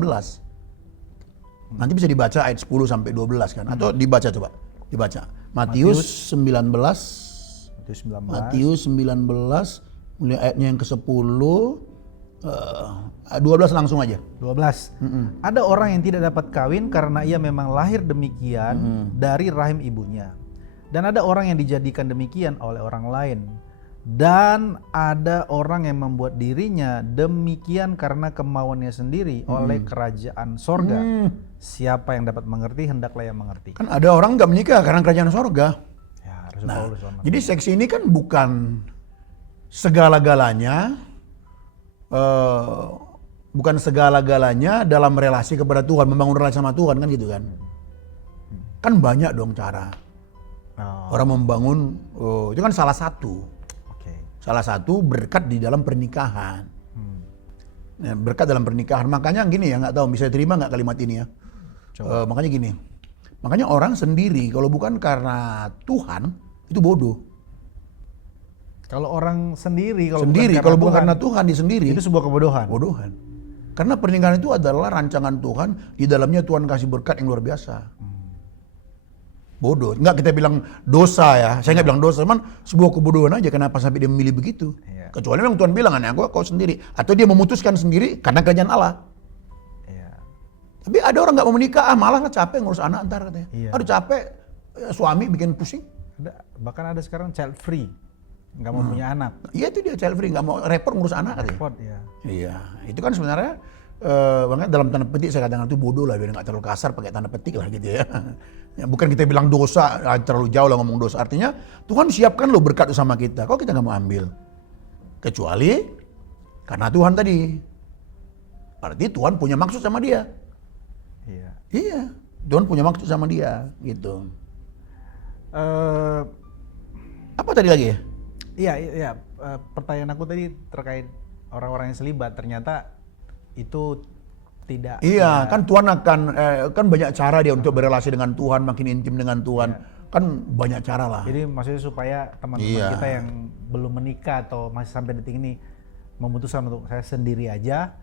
Nanti bisa dibaca ayat 10 sampai 12 kan. Atau dibaca coba. Dibaca. Matius 19. Matius 19, mulai ayatnya yang ke-10. 12 langsung aja. 12. Ada orang yang tidak dapat kawin karena ia memang lahir demikian dari rahim ibunya. Dan ada orang yang dijadikan demikian oleh orang lain. Dan ada orang yang membuat dirinya demikian karena kemauannya sendiri oleh kerajaan sorga. Siapa yang dapat mengerti, hendaklah yang mengerti. Kan ada orang nggak menikah karena kerajaan sorga. Ya, Rasul Paulus. Jadi seks ini kan bukan segala-galanya, bukan segala-galanya dalam relasi kepada Tuhan, membangun relasi sama Tuhan kan gitu kan. Kan banyak dong cara. Orang membangun, itu kan salah satu. Salah satu berkat di dalam pernikahan. Nah, berkat dalam pernikahan. Makanya gini ya, nggak tahu bisa terima nggak kalimat ini ya. Makanya gini. Makanya orang sendiri kalau bukan karena Tuhan itu bodoh. Kalau orang sendiri, kalau bukan karena Tuhan dia sendiri itu sebuah kebodohan. Bodohan. Karena pernikahan itu adalah rancangan Tuhan, di dalamnya Tuhan kasih berkat yang luar biasa. Bodoh, nggak kita bilang dosa ya, saya nggak bilang dosa, cuman sebuah kebodohan aja kenapa sampai dia memilih begitu. Kecuali memang Tuhan bilang, kau sendiri, atau dia memutuskan sendiri karena kerajaan Allah. Tapi ada orang nggak mau menikah, malah capek ngurus anak ntar katanya. Aduh capek, suami bikin pusing. Bahkan ada sekarang child free, nggak mau punya anak. Iya itu dia child free, nggak mau repot ngurus anak katanya. Repot ya. Iya, itu kan sebenarnya makanya dalam tanda petik saya katakan itu bodoh lah, biar nggak terlalu kasar pakai tanda petik lah gitu ya. Ya bukan kita bilang dosa, terlalu jauh lah ngomong dosa. Artinya Tuhan siapkan loh berkat sama kita, kok kita nggak mau ambil? Kecuali karena Tuhan tadi. Berarti Tuhan punya maksud sama dia. Iya, Tuhan punya maksud sama dia gitu. Apa tadi lagi ya? Iya. Pertanyaan aku tadi terkait orang-orang yang selibat, ternyata itu tidak. Iya, kan Tuhan akan kan banyak cara dia untuk berrelasi dengan Tuhan, makin intim dengan Tuhan. Kan banyak cara lah. Jadi maksudnya supaya teman-teman kita yang belum menikah atau masih sampai detik ini memutuskan untuk saya sendiri aja,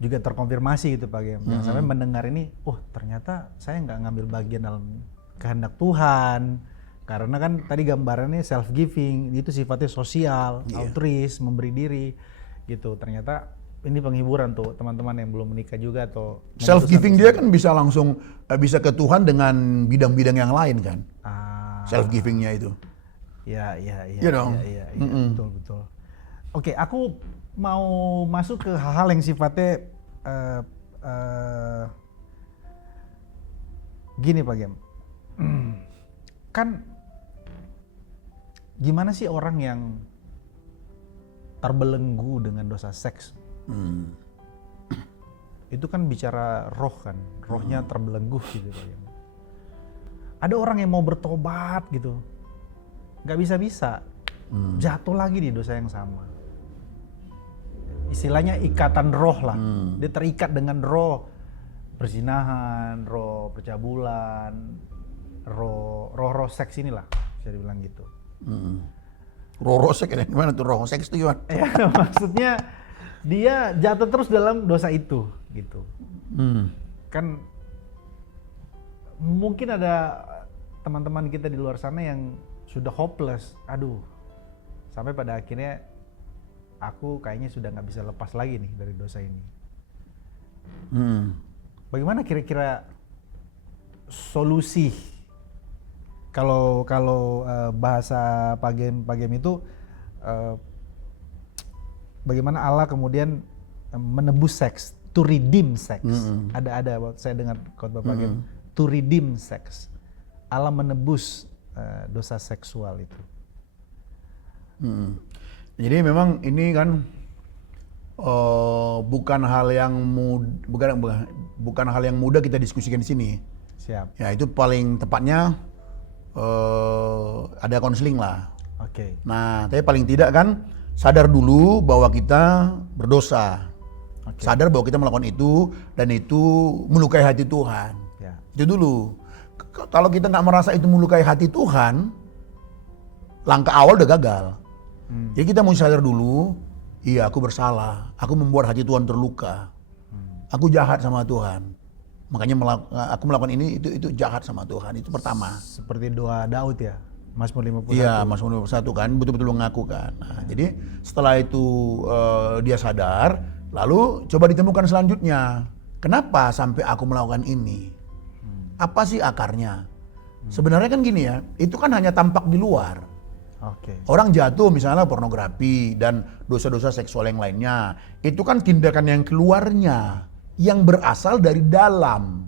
juga terkonfirmasi gitu Pak Gem. Jangan sampai mendengar ini, ternyata saya nggak ngambil bagian dalam kehendak Tuhan. Karena kan tadi gambarannya self giving, itu sifatnya sosial, altruis, memberi diri gitu. Ternyata ini penghiburan tuh teman-teman yang belum menikah juga atau self giving dia kan bisa langsung bisa ke Tuhan dengan bidang-bidang yang lain kan. Self givingnya itu. Iya dong. Betul. Oke, aku mau masuk ke hal-hal yang sifatnya gini Pak Gem. Kan gimana sih orang yang terbelenggu dengan dosa seks? Itu kan bicara roh kan, rohnya terbelenggu gitu. Ada orang yang mau bertobat gitu, nggak bisa, jatuh lagi di dosa yang sama. Istilahnya ikatan roh lah, dia terikat dengan roh perzinahan, roh percabulan, roh seks inilah, bisa dibilang gitu. Roh seks ini gimana tuh roh seks itu gimana? Ya, maksudnya dia jatuh terus dalam dosa itu gitu. Kan mungkin ada teman-teman kita di luar sana yang sudah hopeless, sampai pada akhirnya aku kayaknya sudah nggak bisa lepas lagi nih dari dosa ini. Bagaimana kira-kira solusi kalau bahasa Pak Gem itu bagaimana Allah kemudian menebus seks, to redeem seks. Ada saya dengar khotbah Pak Gem, to redeem seks. Allah menebus dosa seksual itu. Jadi memang ini kan bukan hal yang bukan hal yang mudah kita diskusikan di sini. Siap. Ya itu paling tepatnya ada konseling lah. Oke. Nah, tapi paling tidak kan sadar dulu bahwa kita berdosa. Sadar bahwa kita melakukan itu dan itu melukai hati Tuhan. Ya. Itu dulu. Kalau kita nggak merasa itu melukai hati Tuhan, langkah awal udah gagal. Jadi kita mau sadar dulu, iya aku bersalah, aku membuat hati Tuhan terluka, aku jahat sama Tuhan, makanya aku melakukan ini itu jahat sama Tuhan, itu pertama. Seperti doa Daud ya, Mazmur 51. Iya, Mazmur 51 kan, betul-betul mengaku kan. Nah, jadi setelah itu dia sadar, lalu coba ditemukan selanjutnya, kenapa sampai aku melakukan ini? Apa sih akarnya? Sebenarnya kan gini ya, itu kan hanya tampak di luar. Oke. Orang jatuh misalnya pornografi dan dosa-dosa seksual yang lainnya, itu kan tindakan yang keluarnya, yang berasal dari dalam.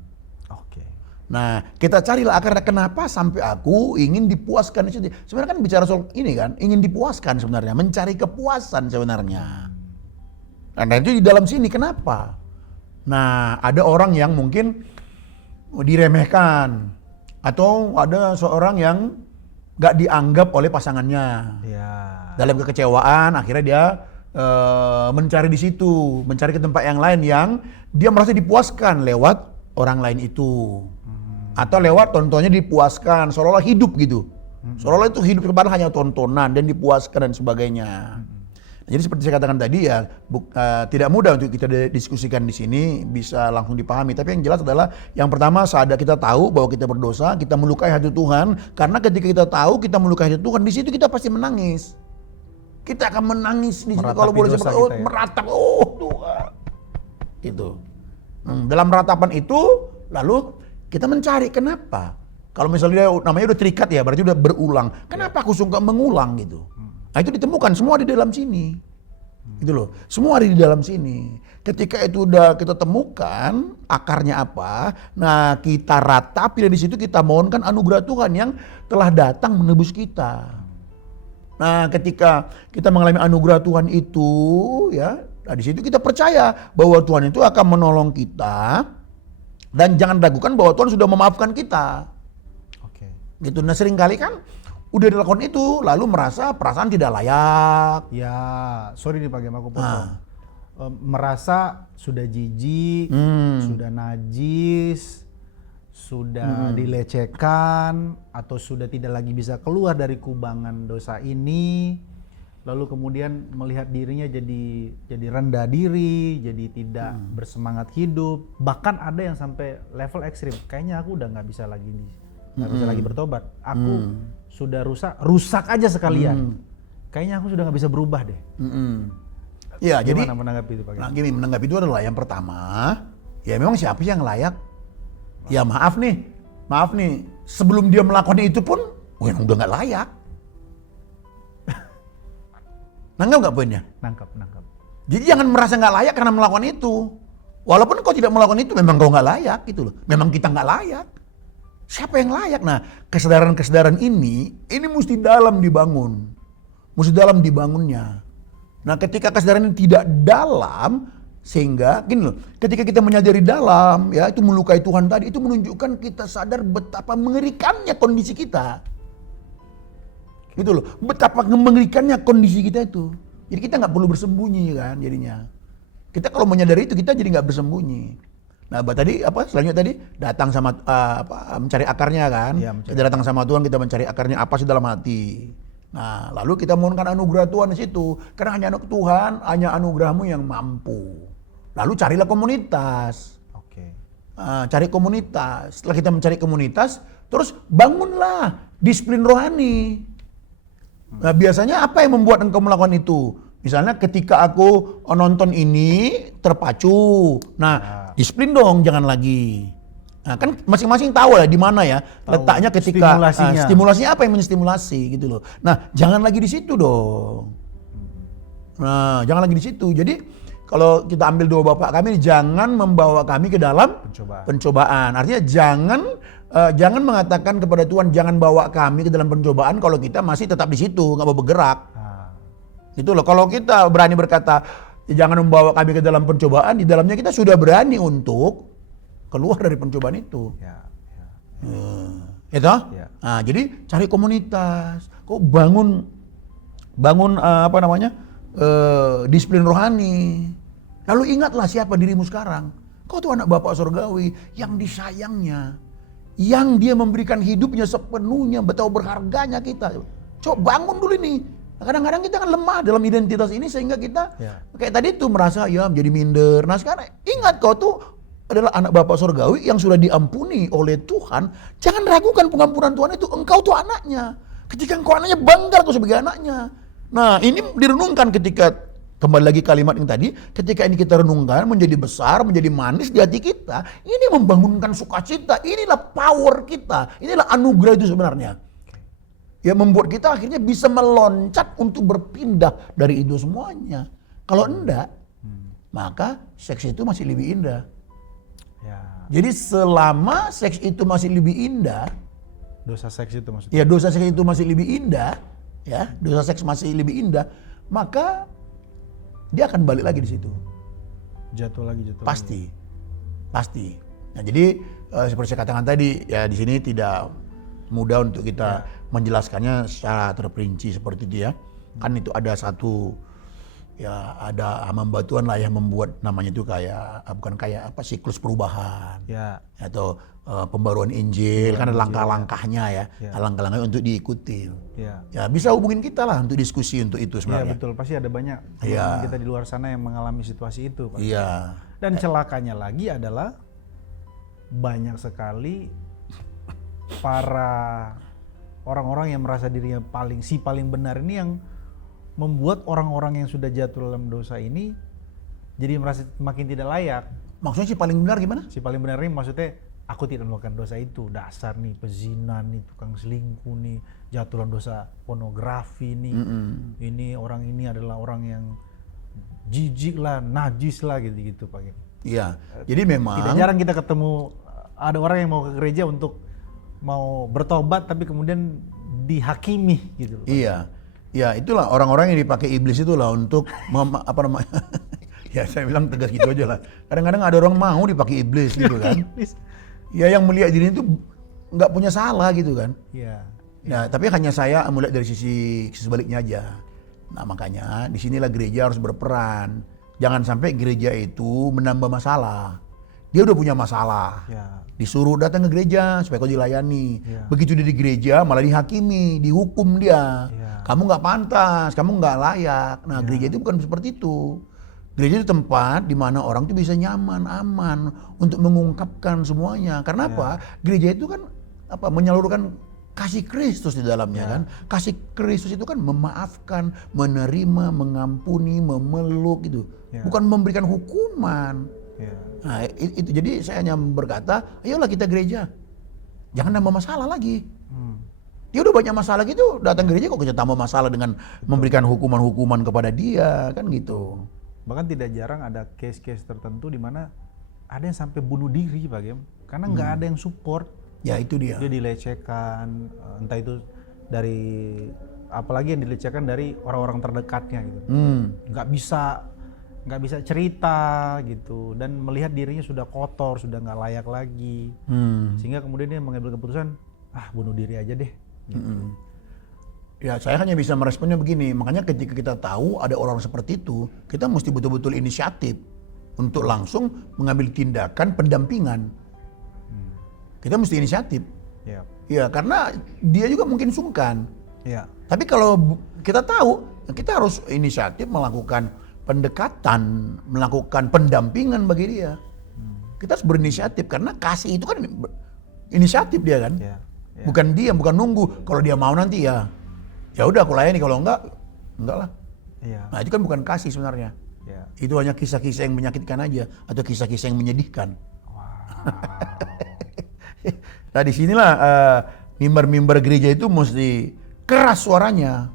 Oke. Nah, kita carilah akarnya kenapa sampai aku ingin dipuaskan. Sebenarnya kan bicara soal ini kan, ingin dipuaskan sebenarnya, mencari kepuasan sebenarnya. Nah, itu di dalam sini kenapa? Nah, ada orang yang mungkin diremehkan, atau ada seorang yang gak dianggap oleh pasangannya. Ya. Dalam kekecewaan akhirnya dia mencari di situ, mencari ke tempat yang lain yang dia merasa dipuaskan lewat orang lain itu. Atau lewat tontonnya dipuaskan, seolah-olah hidup gitu. Seolah-olah itu hidup kepada hanya tontonan dan dipuaskan dan sebagainya. Jadi seperti saya katakan tadi ya, tidak mudah untuk kita diskusikan di sini, bisa langsung dipahami. Tapi yang jelas adalah yang pertama sadar kita tahu bahwa kita berdosa, kita melukai hati Tuhan. Karena ketika kita tahu kita melukai hati Tuhan, di situ kita pasti menangis. Kita akan menangis di situ kalau boleh seperti ya? Meratap, Tuhan. Itu. Dalam ratapan itu, lalu kita mencari kenapa. Kalau misalnya namanya udah terikat ya, berarti udah berulang. Kenapa aku suka mengulang gitu? Nah itu ditemukan semua di dalam sini, gitu loh. Semua ada di dalam sini. Ketika itu udah kita temukan akarnya apa, nah kita ratapi dari situ kita mohonkan anugerah Tuhan yang telah datang menebus kita. Nah ketika kita mengalami anugerah Tuhan itu, ya, nah di situ kita percaya bahwa Tuhan itu akan menolong kita dan jangan ragukan bahwa Tuhan sudah memaafkan kita. Oke. Gitu. Nah seringkali kan udah dilakukan itu, lalu merasa perasaan tidak layak. Ya, sorry nih Pak Gem, aku potong. Merasa sudah jijik, sudah najis, sudah dilecehkan, atau sudah tidak lagi bisa keluar dari kubangan dosa ini. Lalu kemudian melihat dirinya jadi rendah diri, jadi tidak bersemangat hidup. Bahkan ada yang sampai level ekstrim. Kayaknya aku udah nggak bisa lagi bertobat. Aku sudah rusak aja sekalian. Kayaknya aku sudah nggak bisa berubah deh. Ya, jadi menanggapi itu Pak? Nah, gini, menanggapi itu adalah yang pertama, ya memang siapa yang layak? Ya maaf nih, sebelum dia melakukan itu pun, udah nggak layak. Nangkap nggak poinnya? Nangkap. Jadi jangan merasa nggak layak karena melakukan itu. Walaupun kau tidak melakukan itu, memang kau nggak layak gitu loh. Memang kita nggak layak. Siapa yang layak? Nah, kesadaran ini mesti dalam dibangun. Mesti dalam dibangunnya. Nah, ketika kesadaran ini tidak dalam, sehingga gini loh, ketika kita menyadari dalam, ya itu melukai Tuhan tadi, itu menunjukkan kita sadar betapa mengerikannya kondisi kita. Gitu loh, betapa mengerikannya kondisi kita itu. Jadi kita nggak perlu bersembunyi kan jadinya. Kita kalau menyadari itu kita jadi nggak bersembunyi. Nah, tadi selanjutnya tadi datang sama mencari akarnya kan. Ya, kita datang sama Tuhan, kita mencari akarnya apa sih dalam hati. Nah, lalu kita mohonkan anugerah Tuhan di situ. Karena hanya Tuhan, hanya anugerahmu yang mampu. Lalu carilah komunitas. Oke. Cari komunitas. Setelah kita mencari komunitas, terus bangunlah disiplin rohani. Nah, biasanya apa yang membuat engkau melakukan itu? Misalnya ketika aku nonton ini terpacu. Nah, disiplin dong, jangan lagi. Nah, kan masing-masing tahu lah di mana ya letaknya ketika stimulasinya apa yang menstimulasi gitu loh. Nah, jangan lagi di situ dong. Nah, jangan lagi di situ. Jadi kalau kita ambil doa Bapak kami, jangan membawa kami ke dalam pencobaan. Artinya jangan mengatakan kepada Tuhan jangan bawa kami ke dalam pencobaan kalau kita masih tetap di situ, nggak mau bergerak. Gitu loh. Kalau kita berani berkata jangan membawa kami ke dalam pencobaan, di dalamnya kita sudah berani untuk keluar dari pencobaan itu. Itu? Nah, jadi cari komunitas. Kok bangun disiplin rohani. Lalu ingatlah siapa dirimu sekarang. Kau tuh anak Bapak Surgawi yang disayangnya, yang dia memberikan hidupnya sepenuhnya, betapa berharganya kita. Coba bangun dulu ini. Kadang-kadang kita kan lemah dalam identitas ini sehingga kita kayak tadi tuh merasa ya menjadi minder. Nah sekarang ingat kau tuh adalah anak Bapak Surgawi yang sudah diampuni oleh Tuhan. Jangan ragukan pengampunan Tuhan itu. Engkau tuh anaknya. Ketika engkau anaknya, bangga kau sebagai anaknya. Nah ini direnungkan ketika, kembali lagi kalimat yang tadi, ketika ini kita renungkan menjadi besar, menjadi manis di hati kita. Ini membangunkan sukacita. Inilah power kita. Inilah anugerah itu sebenarnya. Ya membuat kita akhirnya bisa meloncat untuk berpindah dari itu semuanya. Kalau enggak, maka seks itu masih lebih indah. Jadi selama seks itu masih lebih indah, dosa seks itu maksudnya. Ya dosa seks itu masih lebih indah, ya dosa seks masih lebih indah, maka dia akan balik lagi di situ. Jatuh lagi. Pasti. Nah jadi seperti saya katakan tadi, ya di sini tidak mudah untuk kita menjelaskannya secara terperinci seperti itu ya. Kan itu ada ada hamba Tuhan lah yang membuat namanya itu siklus perubahan atau pembaruan Injil, kan ada langkah-langkahnya ya, langkah-langkahnya untuk diikuti. Ya bisa hubungin kita lah untuk diskusi untuk itu sebenarnya. Iya betul, pasti ada banyak teman kita di luar sana yang mengalami situasi itu. Iya. Dan celakanya lagi adalah banyak sekali para orang-orang yang merasa dirinya paling benar ini yang membuat orang-orang yang sudah jatuh dalam dosa ini jadi merasa makin tidak layak. Maksudnya si paling benar gimana? Si paling benar ini maksudnya aku tidak melakukan dosa itu, dasar nih pezina nih, tukang selingkuh nih, jatuh dalam dosa pornografi nih. Ini orang ini adalah orang yang jijik lah, najis lah gitu-gitu Pak. Iya. Jadi memang tidak jarang kita ketemu ada orang yang mau ke gereja untuk mau bertobat tapi kemudian dihakimi gitu. Iya. Ya itulah orang-orang yang dipakai iblis itulah untuk ya saya bilang tegas gitu aja lah. Kadang-kadang ada orang mau dipakai iblis gitu kan. Ya yang melihat diri itu nggak punya salah gitu kan. Iya. Nah tapi hanya saya melihat dari sisi sebaliknya aja. Nah makanya disinilah gereja harus berperan. Jangan sampai gereja itu menambah masalah. Dia udah punya masalah. Disuruh datang ke gereja supaya kau dilayani. Begitu dia di gereja malah dihakimi, dihukum dia. Kamu nggak pantas, kamu nggak layak. Nah gereja itu bukan seperti itu. Gereja itu tempat di mana orang itu bisa nyaman, aman untuk mengungkapkan semuanya. Karena apa? Gereja itu kan menyalurkan kasih Kristus di dalamnya kan. Kasih Kristus itu kan memaafkan, menerima, mengampuni, memeluk gitu. Bukan memberikan hukuman. Nah itu jadi saya hanya berkata, ayolah kita gereja. Jangan nambah masalah lagi. Dia udah banyak masalah gitu, datang gereja kok kita tambah masalah dengan memberikan hukuman-hukuman kepada dia, kan gitu. Bahkan tidak jarang ada case-case tertentu di mana ada yang sampai bunuh diri Pak Gem, karena nggak ada yang support. Ya itu dia. Dia dilecehkan, entah itu dari, apalagi yang dilecehkan dari orang-orang terdekatnya gitu. Nggak bisa cerita gitu, dan melihat dirinya sudah kotor, sudah nggak layak lagi, sehingga kemudian dia mengambil keputusan, bunuh diri aja deh. Gitu. Ya saya hanya bisa meresponnya begini, makanya ketika kita tahu ada orang seperti itu, kita mesti betul-betul inisiatif untuk langsung mengambil tindakan pendampingan. Kita mesti inisiatif. Ya karena dia juga mungkin sungkan. Tapi kalau kita tahu, kita harus inisiatif melakukan pendekatan, melakukan pendampingan bagi dia. Kita harus berinisiatif karena kasih itu kan inisiatif dia kan. Bukan dia, bukan nunggu. Kalau dia mau nanti ya udah aku layani, kalau enggak lah. Nah itu kan bukan kasih sebenarnya. Ya. Itu hanya kisah-kisah yang menyakitkan aja atau kisah-kisah yang menyedihkan. Wow. Nah disinilah mimbar-mimbar gereja itu mesti keras suaranya.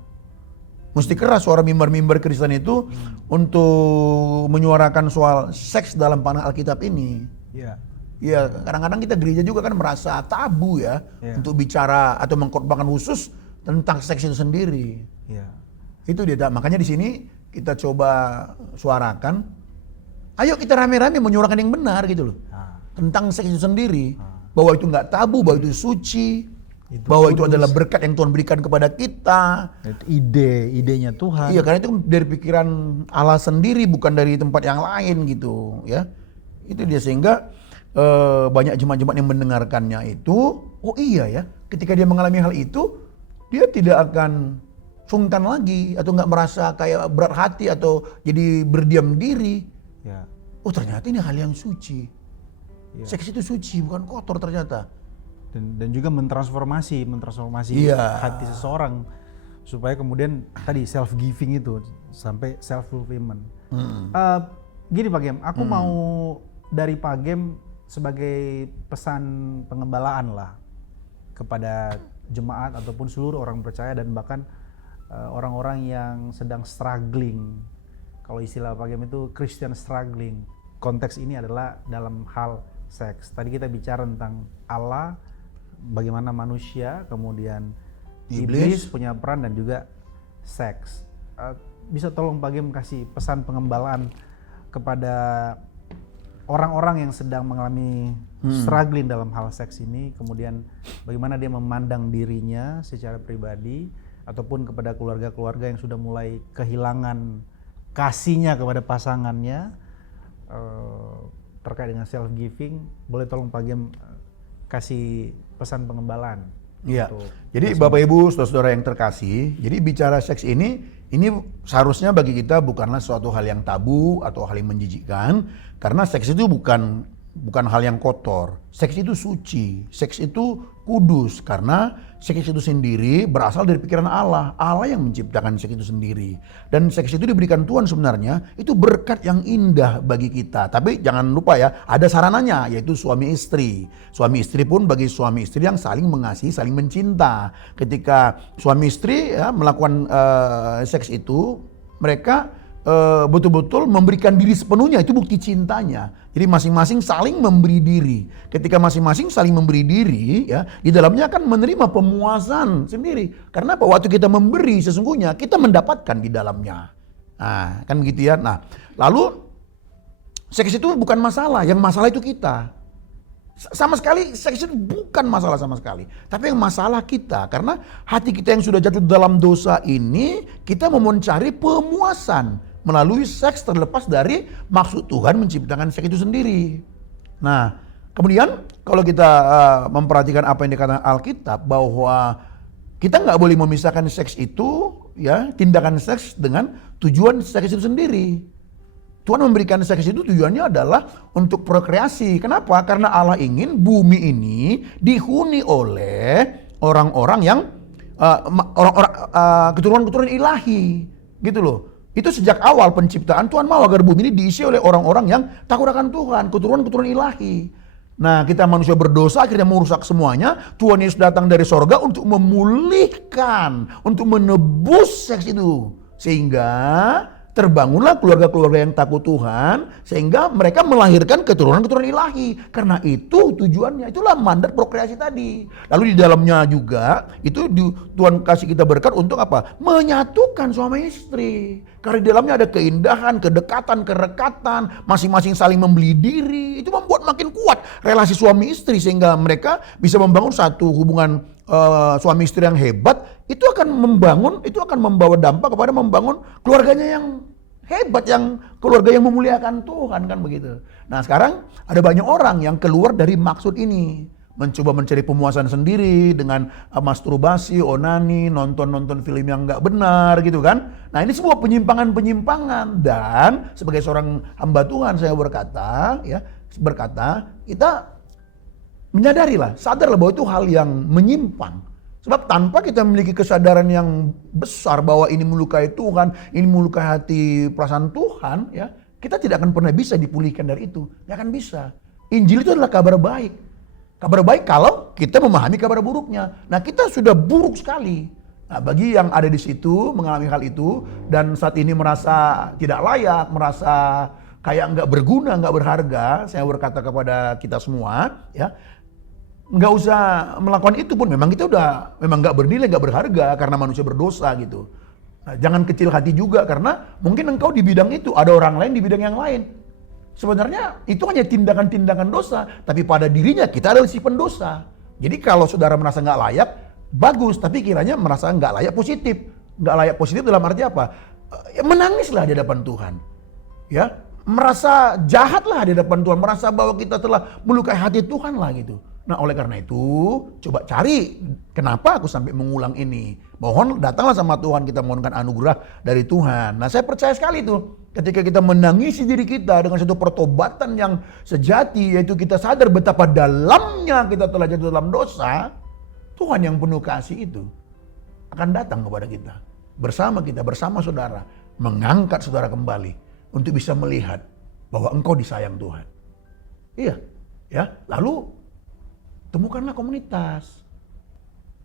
Mesti keras suara mimbar-mimbar Kristen itu untuk menyuarakan soal seks dalam panah Alkitab ini. Ya. Ya kadang-kadang kita gereja juga kan merasa tabu ya untuk bicara atau mengkhotbahkan khusus tentang seks itu sendiri. Ya. Itu dia, makanya di sini kita coba suarakan. Ayo kita rame-rame menyuarakan yang benar gitu loh. Tentang seks itu sendiri. Bahwa itu nggak tabu, bahwa itu suci. Bahwa itu adalah berkat yang Tuhan berikan kepada kita. Itu idenya Tuhan. Iya, karena itu dari pikiran Allah sendiri, bukan dari tempat yang lain gitu ya. Itu dia, sehingga banyak jemaat-jemaat yang mendengarkannya itu, oh iya ya, ketika dia mengalami hal itu, dia tidak akan sungkan lagi atau nggak merasa kayak berat hati atau jadi berdiam diri. Ya. Oh ternyata ini hal yang suci. Ya. Seks itu suci, bukan kotor ternyata. Dan juga mentransformasi hati seseorang supaya kemudian tadi self giving itu sampai self fulfillment. Gini Pak Gem, aku mau dari Pak Gem sebagai pesan pengembalaan lah kepada jemaat ataupun seluruh orang percaya dan bahkan orang-orang yang sedang struggling. Kalau istilah Pak Gem itu Christian struggling. Konteks ini adalah dalam hal seks. Tadi kita bicara tentang Allah, bagaimana manusia, kemudian iblis punya peran, dan juga seks. Bisa tolong Pak Gem kasih pesan pengembalaan kepada orang-orang yang sedang mengalami struggling dalam hal seks ini, kemudian bagaimana dia memandang dirinya secara pribadi, ataupun kepada keluarga-keluarga yang sudah mulai kehilangan kasihnya kepada pasangannya terkait dengan self giving. Boleh tolong Pak Gem kasih pesan pengembalaan. Iya. Jadi Bapak Ibu, saudara-saudara yang terkasih, jadi bicara seks ini seharusnya bagi kita bukanlah suatu hal yang tabu atau hal yang menjijikkan, karena seks itu bukan hal yang kotor. Seks itu suci, seks itu kudus, karena seks itu sendiri berasal dari pikiran Allah. Allah yang menciptakan seks itu sendiri. Dan seks itu diberikan Tuhan sebenarnya, itu berkat yang indah bagi kita. Tapi jangan lupa ya, ada sarananya, yaitu suami istri. Suami istri pun bagi suami istri yang saling mengasihi, saling mencinta. Ketika suami istri ya, melakukan seks itu, mereka betul-betul memberikan diri sepenuhnya, itu bukti cintanya. Jadi masing-masing saling memberi diri. Ketika masing-masing saling memberi diri, ya, di dalamnya akan menerima pemuasan sendiri. Karena apa? Waktu kita memberi, sesungguhnya kita mendapatkan di dalamnya. Nah, kan begitu ya. Nah, lalu seks itu bukan masalah, yang masalah itu kita. Sama sekali seks itu bukan masalah sama sekali. Tapi yang masalah kita, karena hati kita yang sudah jatuh dalam dosa ini, kita mau mencari pemuasan melalui seks terlepas dari maksud Tuhan menciptakan seks itu sendiri. Nah, kemudian kalau kita memperhatikan apa yang dikatakan Alkitab, bahwa kita nggak boleh memisahkan seks itu, ya, tindakan seks dengan tujuan seks itu sendiri. Tuhan memberikan seks itu tujuannya adalah untuk prokreasi. Kenapa? Karena Allah ingin bumi ini dihuni oleh orang-orang yang keturunan-keturunan ilahi, gitu loh. Itu sejak awal penciptaan Tuhan mau agar bumi ini diisi oleh orang-orang yang takut akan Tuhan, keturunan-keturunan ilahi. Nah, kita manusia berdosa akhirnya merusak semuanya. Tuhan Yesus datang dari sorga untuk memulihkan, untuk menebus seks itu, sehingga terbangunlah keluarga-keluarga yang takut Tuhan, sehingga mereka melahirkan keturunan-keturunan ilahi. Karena itu tujuannya, itulah mandat prokreasi tadi. Lalu di dalamnya juga itu Tuhan kasih kita berkat untuk apa? Menyatukan suami istri. Karena di dalamnya ada keindahan, kedekatan, kerekatan, masing-masing saling membeli diri. Itu membuat makin kuat relasi suami istri, sehingga mereka bisa membangun satu hubungan suami istri yang hebat. Itu akan membawa dampak kepada membangun keluarganya yang hebat, yang keluarga yang memuliakan Tuhan, kan begitu. Nah, sekarang ada banyak orang yang keluar dari maksud ini, mencoba mencari pemuasan sendiri dengan masturbasi, onani, nonton film yang nggak benar gitu kan. Nah, ini semua penyimpangan, dan sebagai seorang hamba Tuhan saya berkata, kita menyadarilah, sadarlah bahwa itu hal yang menyimpang. Sebab tanpa kita memiliki kesadaran yang besar bahwa ini melukai Tuhan, ini melukai hati perasaan Tuhan, ya, kita tidak akan pernah bisa dipulihkan dari itu. Nggak akan bisa. Injil itu adalah kabar baik. Kabar baik kalau kita memahami kabar buruknya. Nah, kita sudah buruk sekali. Nah, bagi yang ada di situ mengalami hal itu dan saat ini merasa tidak layak, merasa kayak nggak berguna, nggak berharga, saya berkata kepada kita semua, ya, nggak usah melakukan itu pun. Memang kita memang nggak bernilai, nggak berharga karena manusia berdosa gitu. Nah, jangan kecil hati juga karena mungkin engkau di bidang itu, ada orang lain di bidang yang lain. Sebenarnya itu hanya tindakan-tindakan dosa, tapi pada dirinya kita adalah si pendosa. Jadi kalau saudara merasa nggak layak, bagus, tapi kiranya merasa nggak layak positif. Nggak layak positif dalam arti apa? Ya, menangislah di hadapan Tuhan. Ya, merasa jahatlah di hadapan Tuhan, merasa bahwa kita telah melukai hati Tuhan lah gitu. Nah, oleh karena itu, coba cari kenapa aku sampai mengulang ini. Mohon datanglah sama Tuhan, kita mohonkan anugerah dari Tuhan. Nah, saya percaya sekali tuh, ketika kita menangisi diri kita dengan satu pertobatan yang sejati, yaitu kita sadar betapa dalamnya kita telah jatuh dalam dosa, Tuhan yang penuh kasih itu akan datang kepada kita, bersama saudara, mengangkat saudara kembali untuk bisa melihat bahwa engkau disayang Tuhan. Iya, ya. Lalu temukanlah komunitas.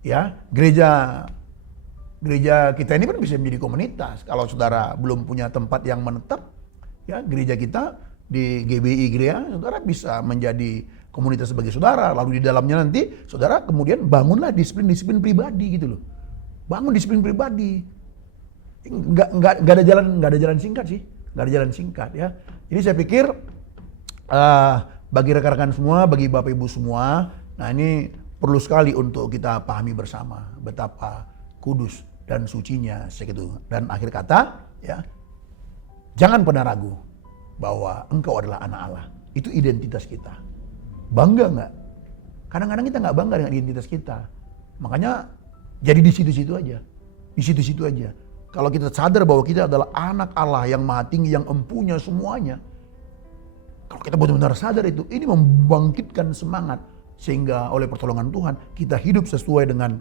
Ya, gereja kita ini pun bisa menjadi komunitas. Kalau saudara belum punya tempat yang menetap, ya gereja kita di GBI Grea, saudara bisa menjadi komunitas sebagai saudara. Lalu di dalamnya nanti saudara kemudian bangunlah disiplin-disiplin pribadi gitu loh. Bangun disiplin pribadi. Nggak ada jalan singkat sih. Nggak ada jalan singkat ya. Jadi saya pikir bagi rekan-rekan semua, bagi Bapak Ibu semua, nah ini perlu sekali untuk kita pahami bersama betapa kudus dan sucinya segitu. Dan akhir kata, ya, jangan pernah ragu bahwa engkau adalah anak Allah. Itu identitas kita. Bangga nggak? Kadang-kadang kita nggak bangga dengan identitas kita. Makanya jadi di situ-situ aja. Di situ-situ aja. Kalau kita sadar bahwa kita adalah anak Allah yang maha tinggi, yang empunya semuanya. Kalau kita benar-benar sadar itu, ini membangkitkan semangat. Sehingga oleh pertolongan Tuhan, kita hidup sesuai dengan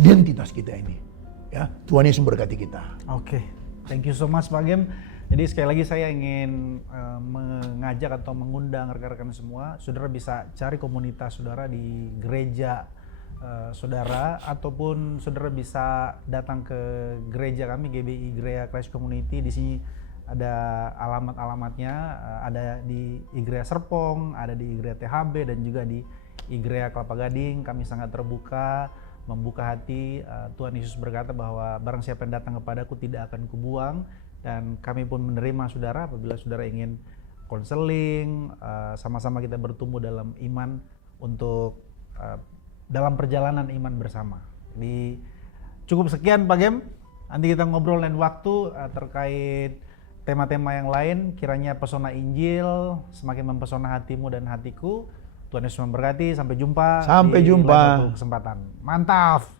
identitas kita ini. Ya, Tuhan Yesus memberkati kita. Oke, thank you so much Pak Gem. Jadi sekali lagi saya ingin mengajak atau mengundang rekan-rekan semua, saudara bisa cari komunitas saudara di gereja saudara, ataupun saudara bisa datang ke gereja kami GBI Grea Christ Community. Di sini ada alamat-alamatnya, ada di Igrea Serpong, ada di Igrea THB, dan juga di Igrea Kelapa Gading. Kami sangat terbuka, membuka hati. Tuhan Yesus berkata bahwa barang siapa yang datang kepadaku tidak akan kubuang, dan kami pun menerima saudara apabila saudara ingin konseling, sama-sama kita bertumbuh dalam iman untuk dalam perjalanan iman bersama. Jadi cukup sekian Pak Gem. Nanti kita ngobrol lain waktu terkait tema-tema yang lain. Kiranya pesona Injil semakin mempesona hatimu dan hatiku. Tuhan Yesus memberkati. Sampai jumpa. Sampai jumpa. Lain waktu kesempatan. Mantap.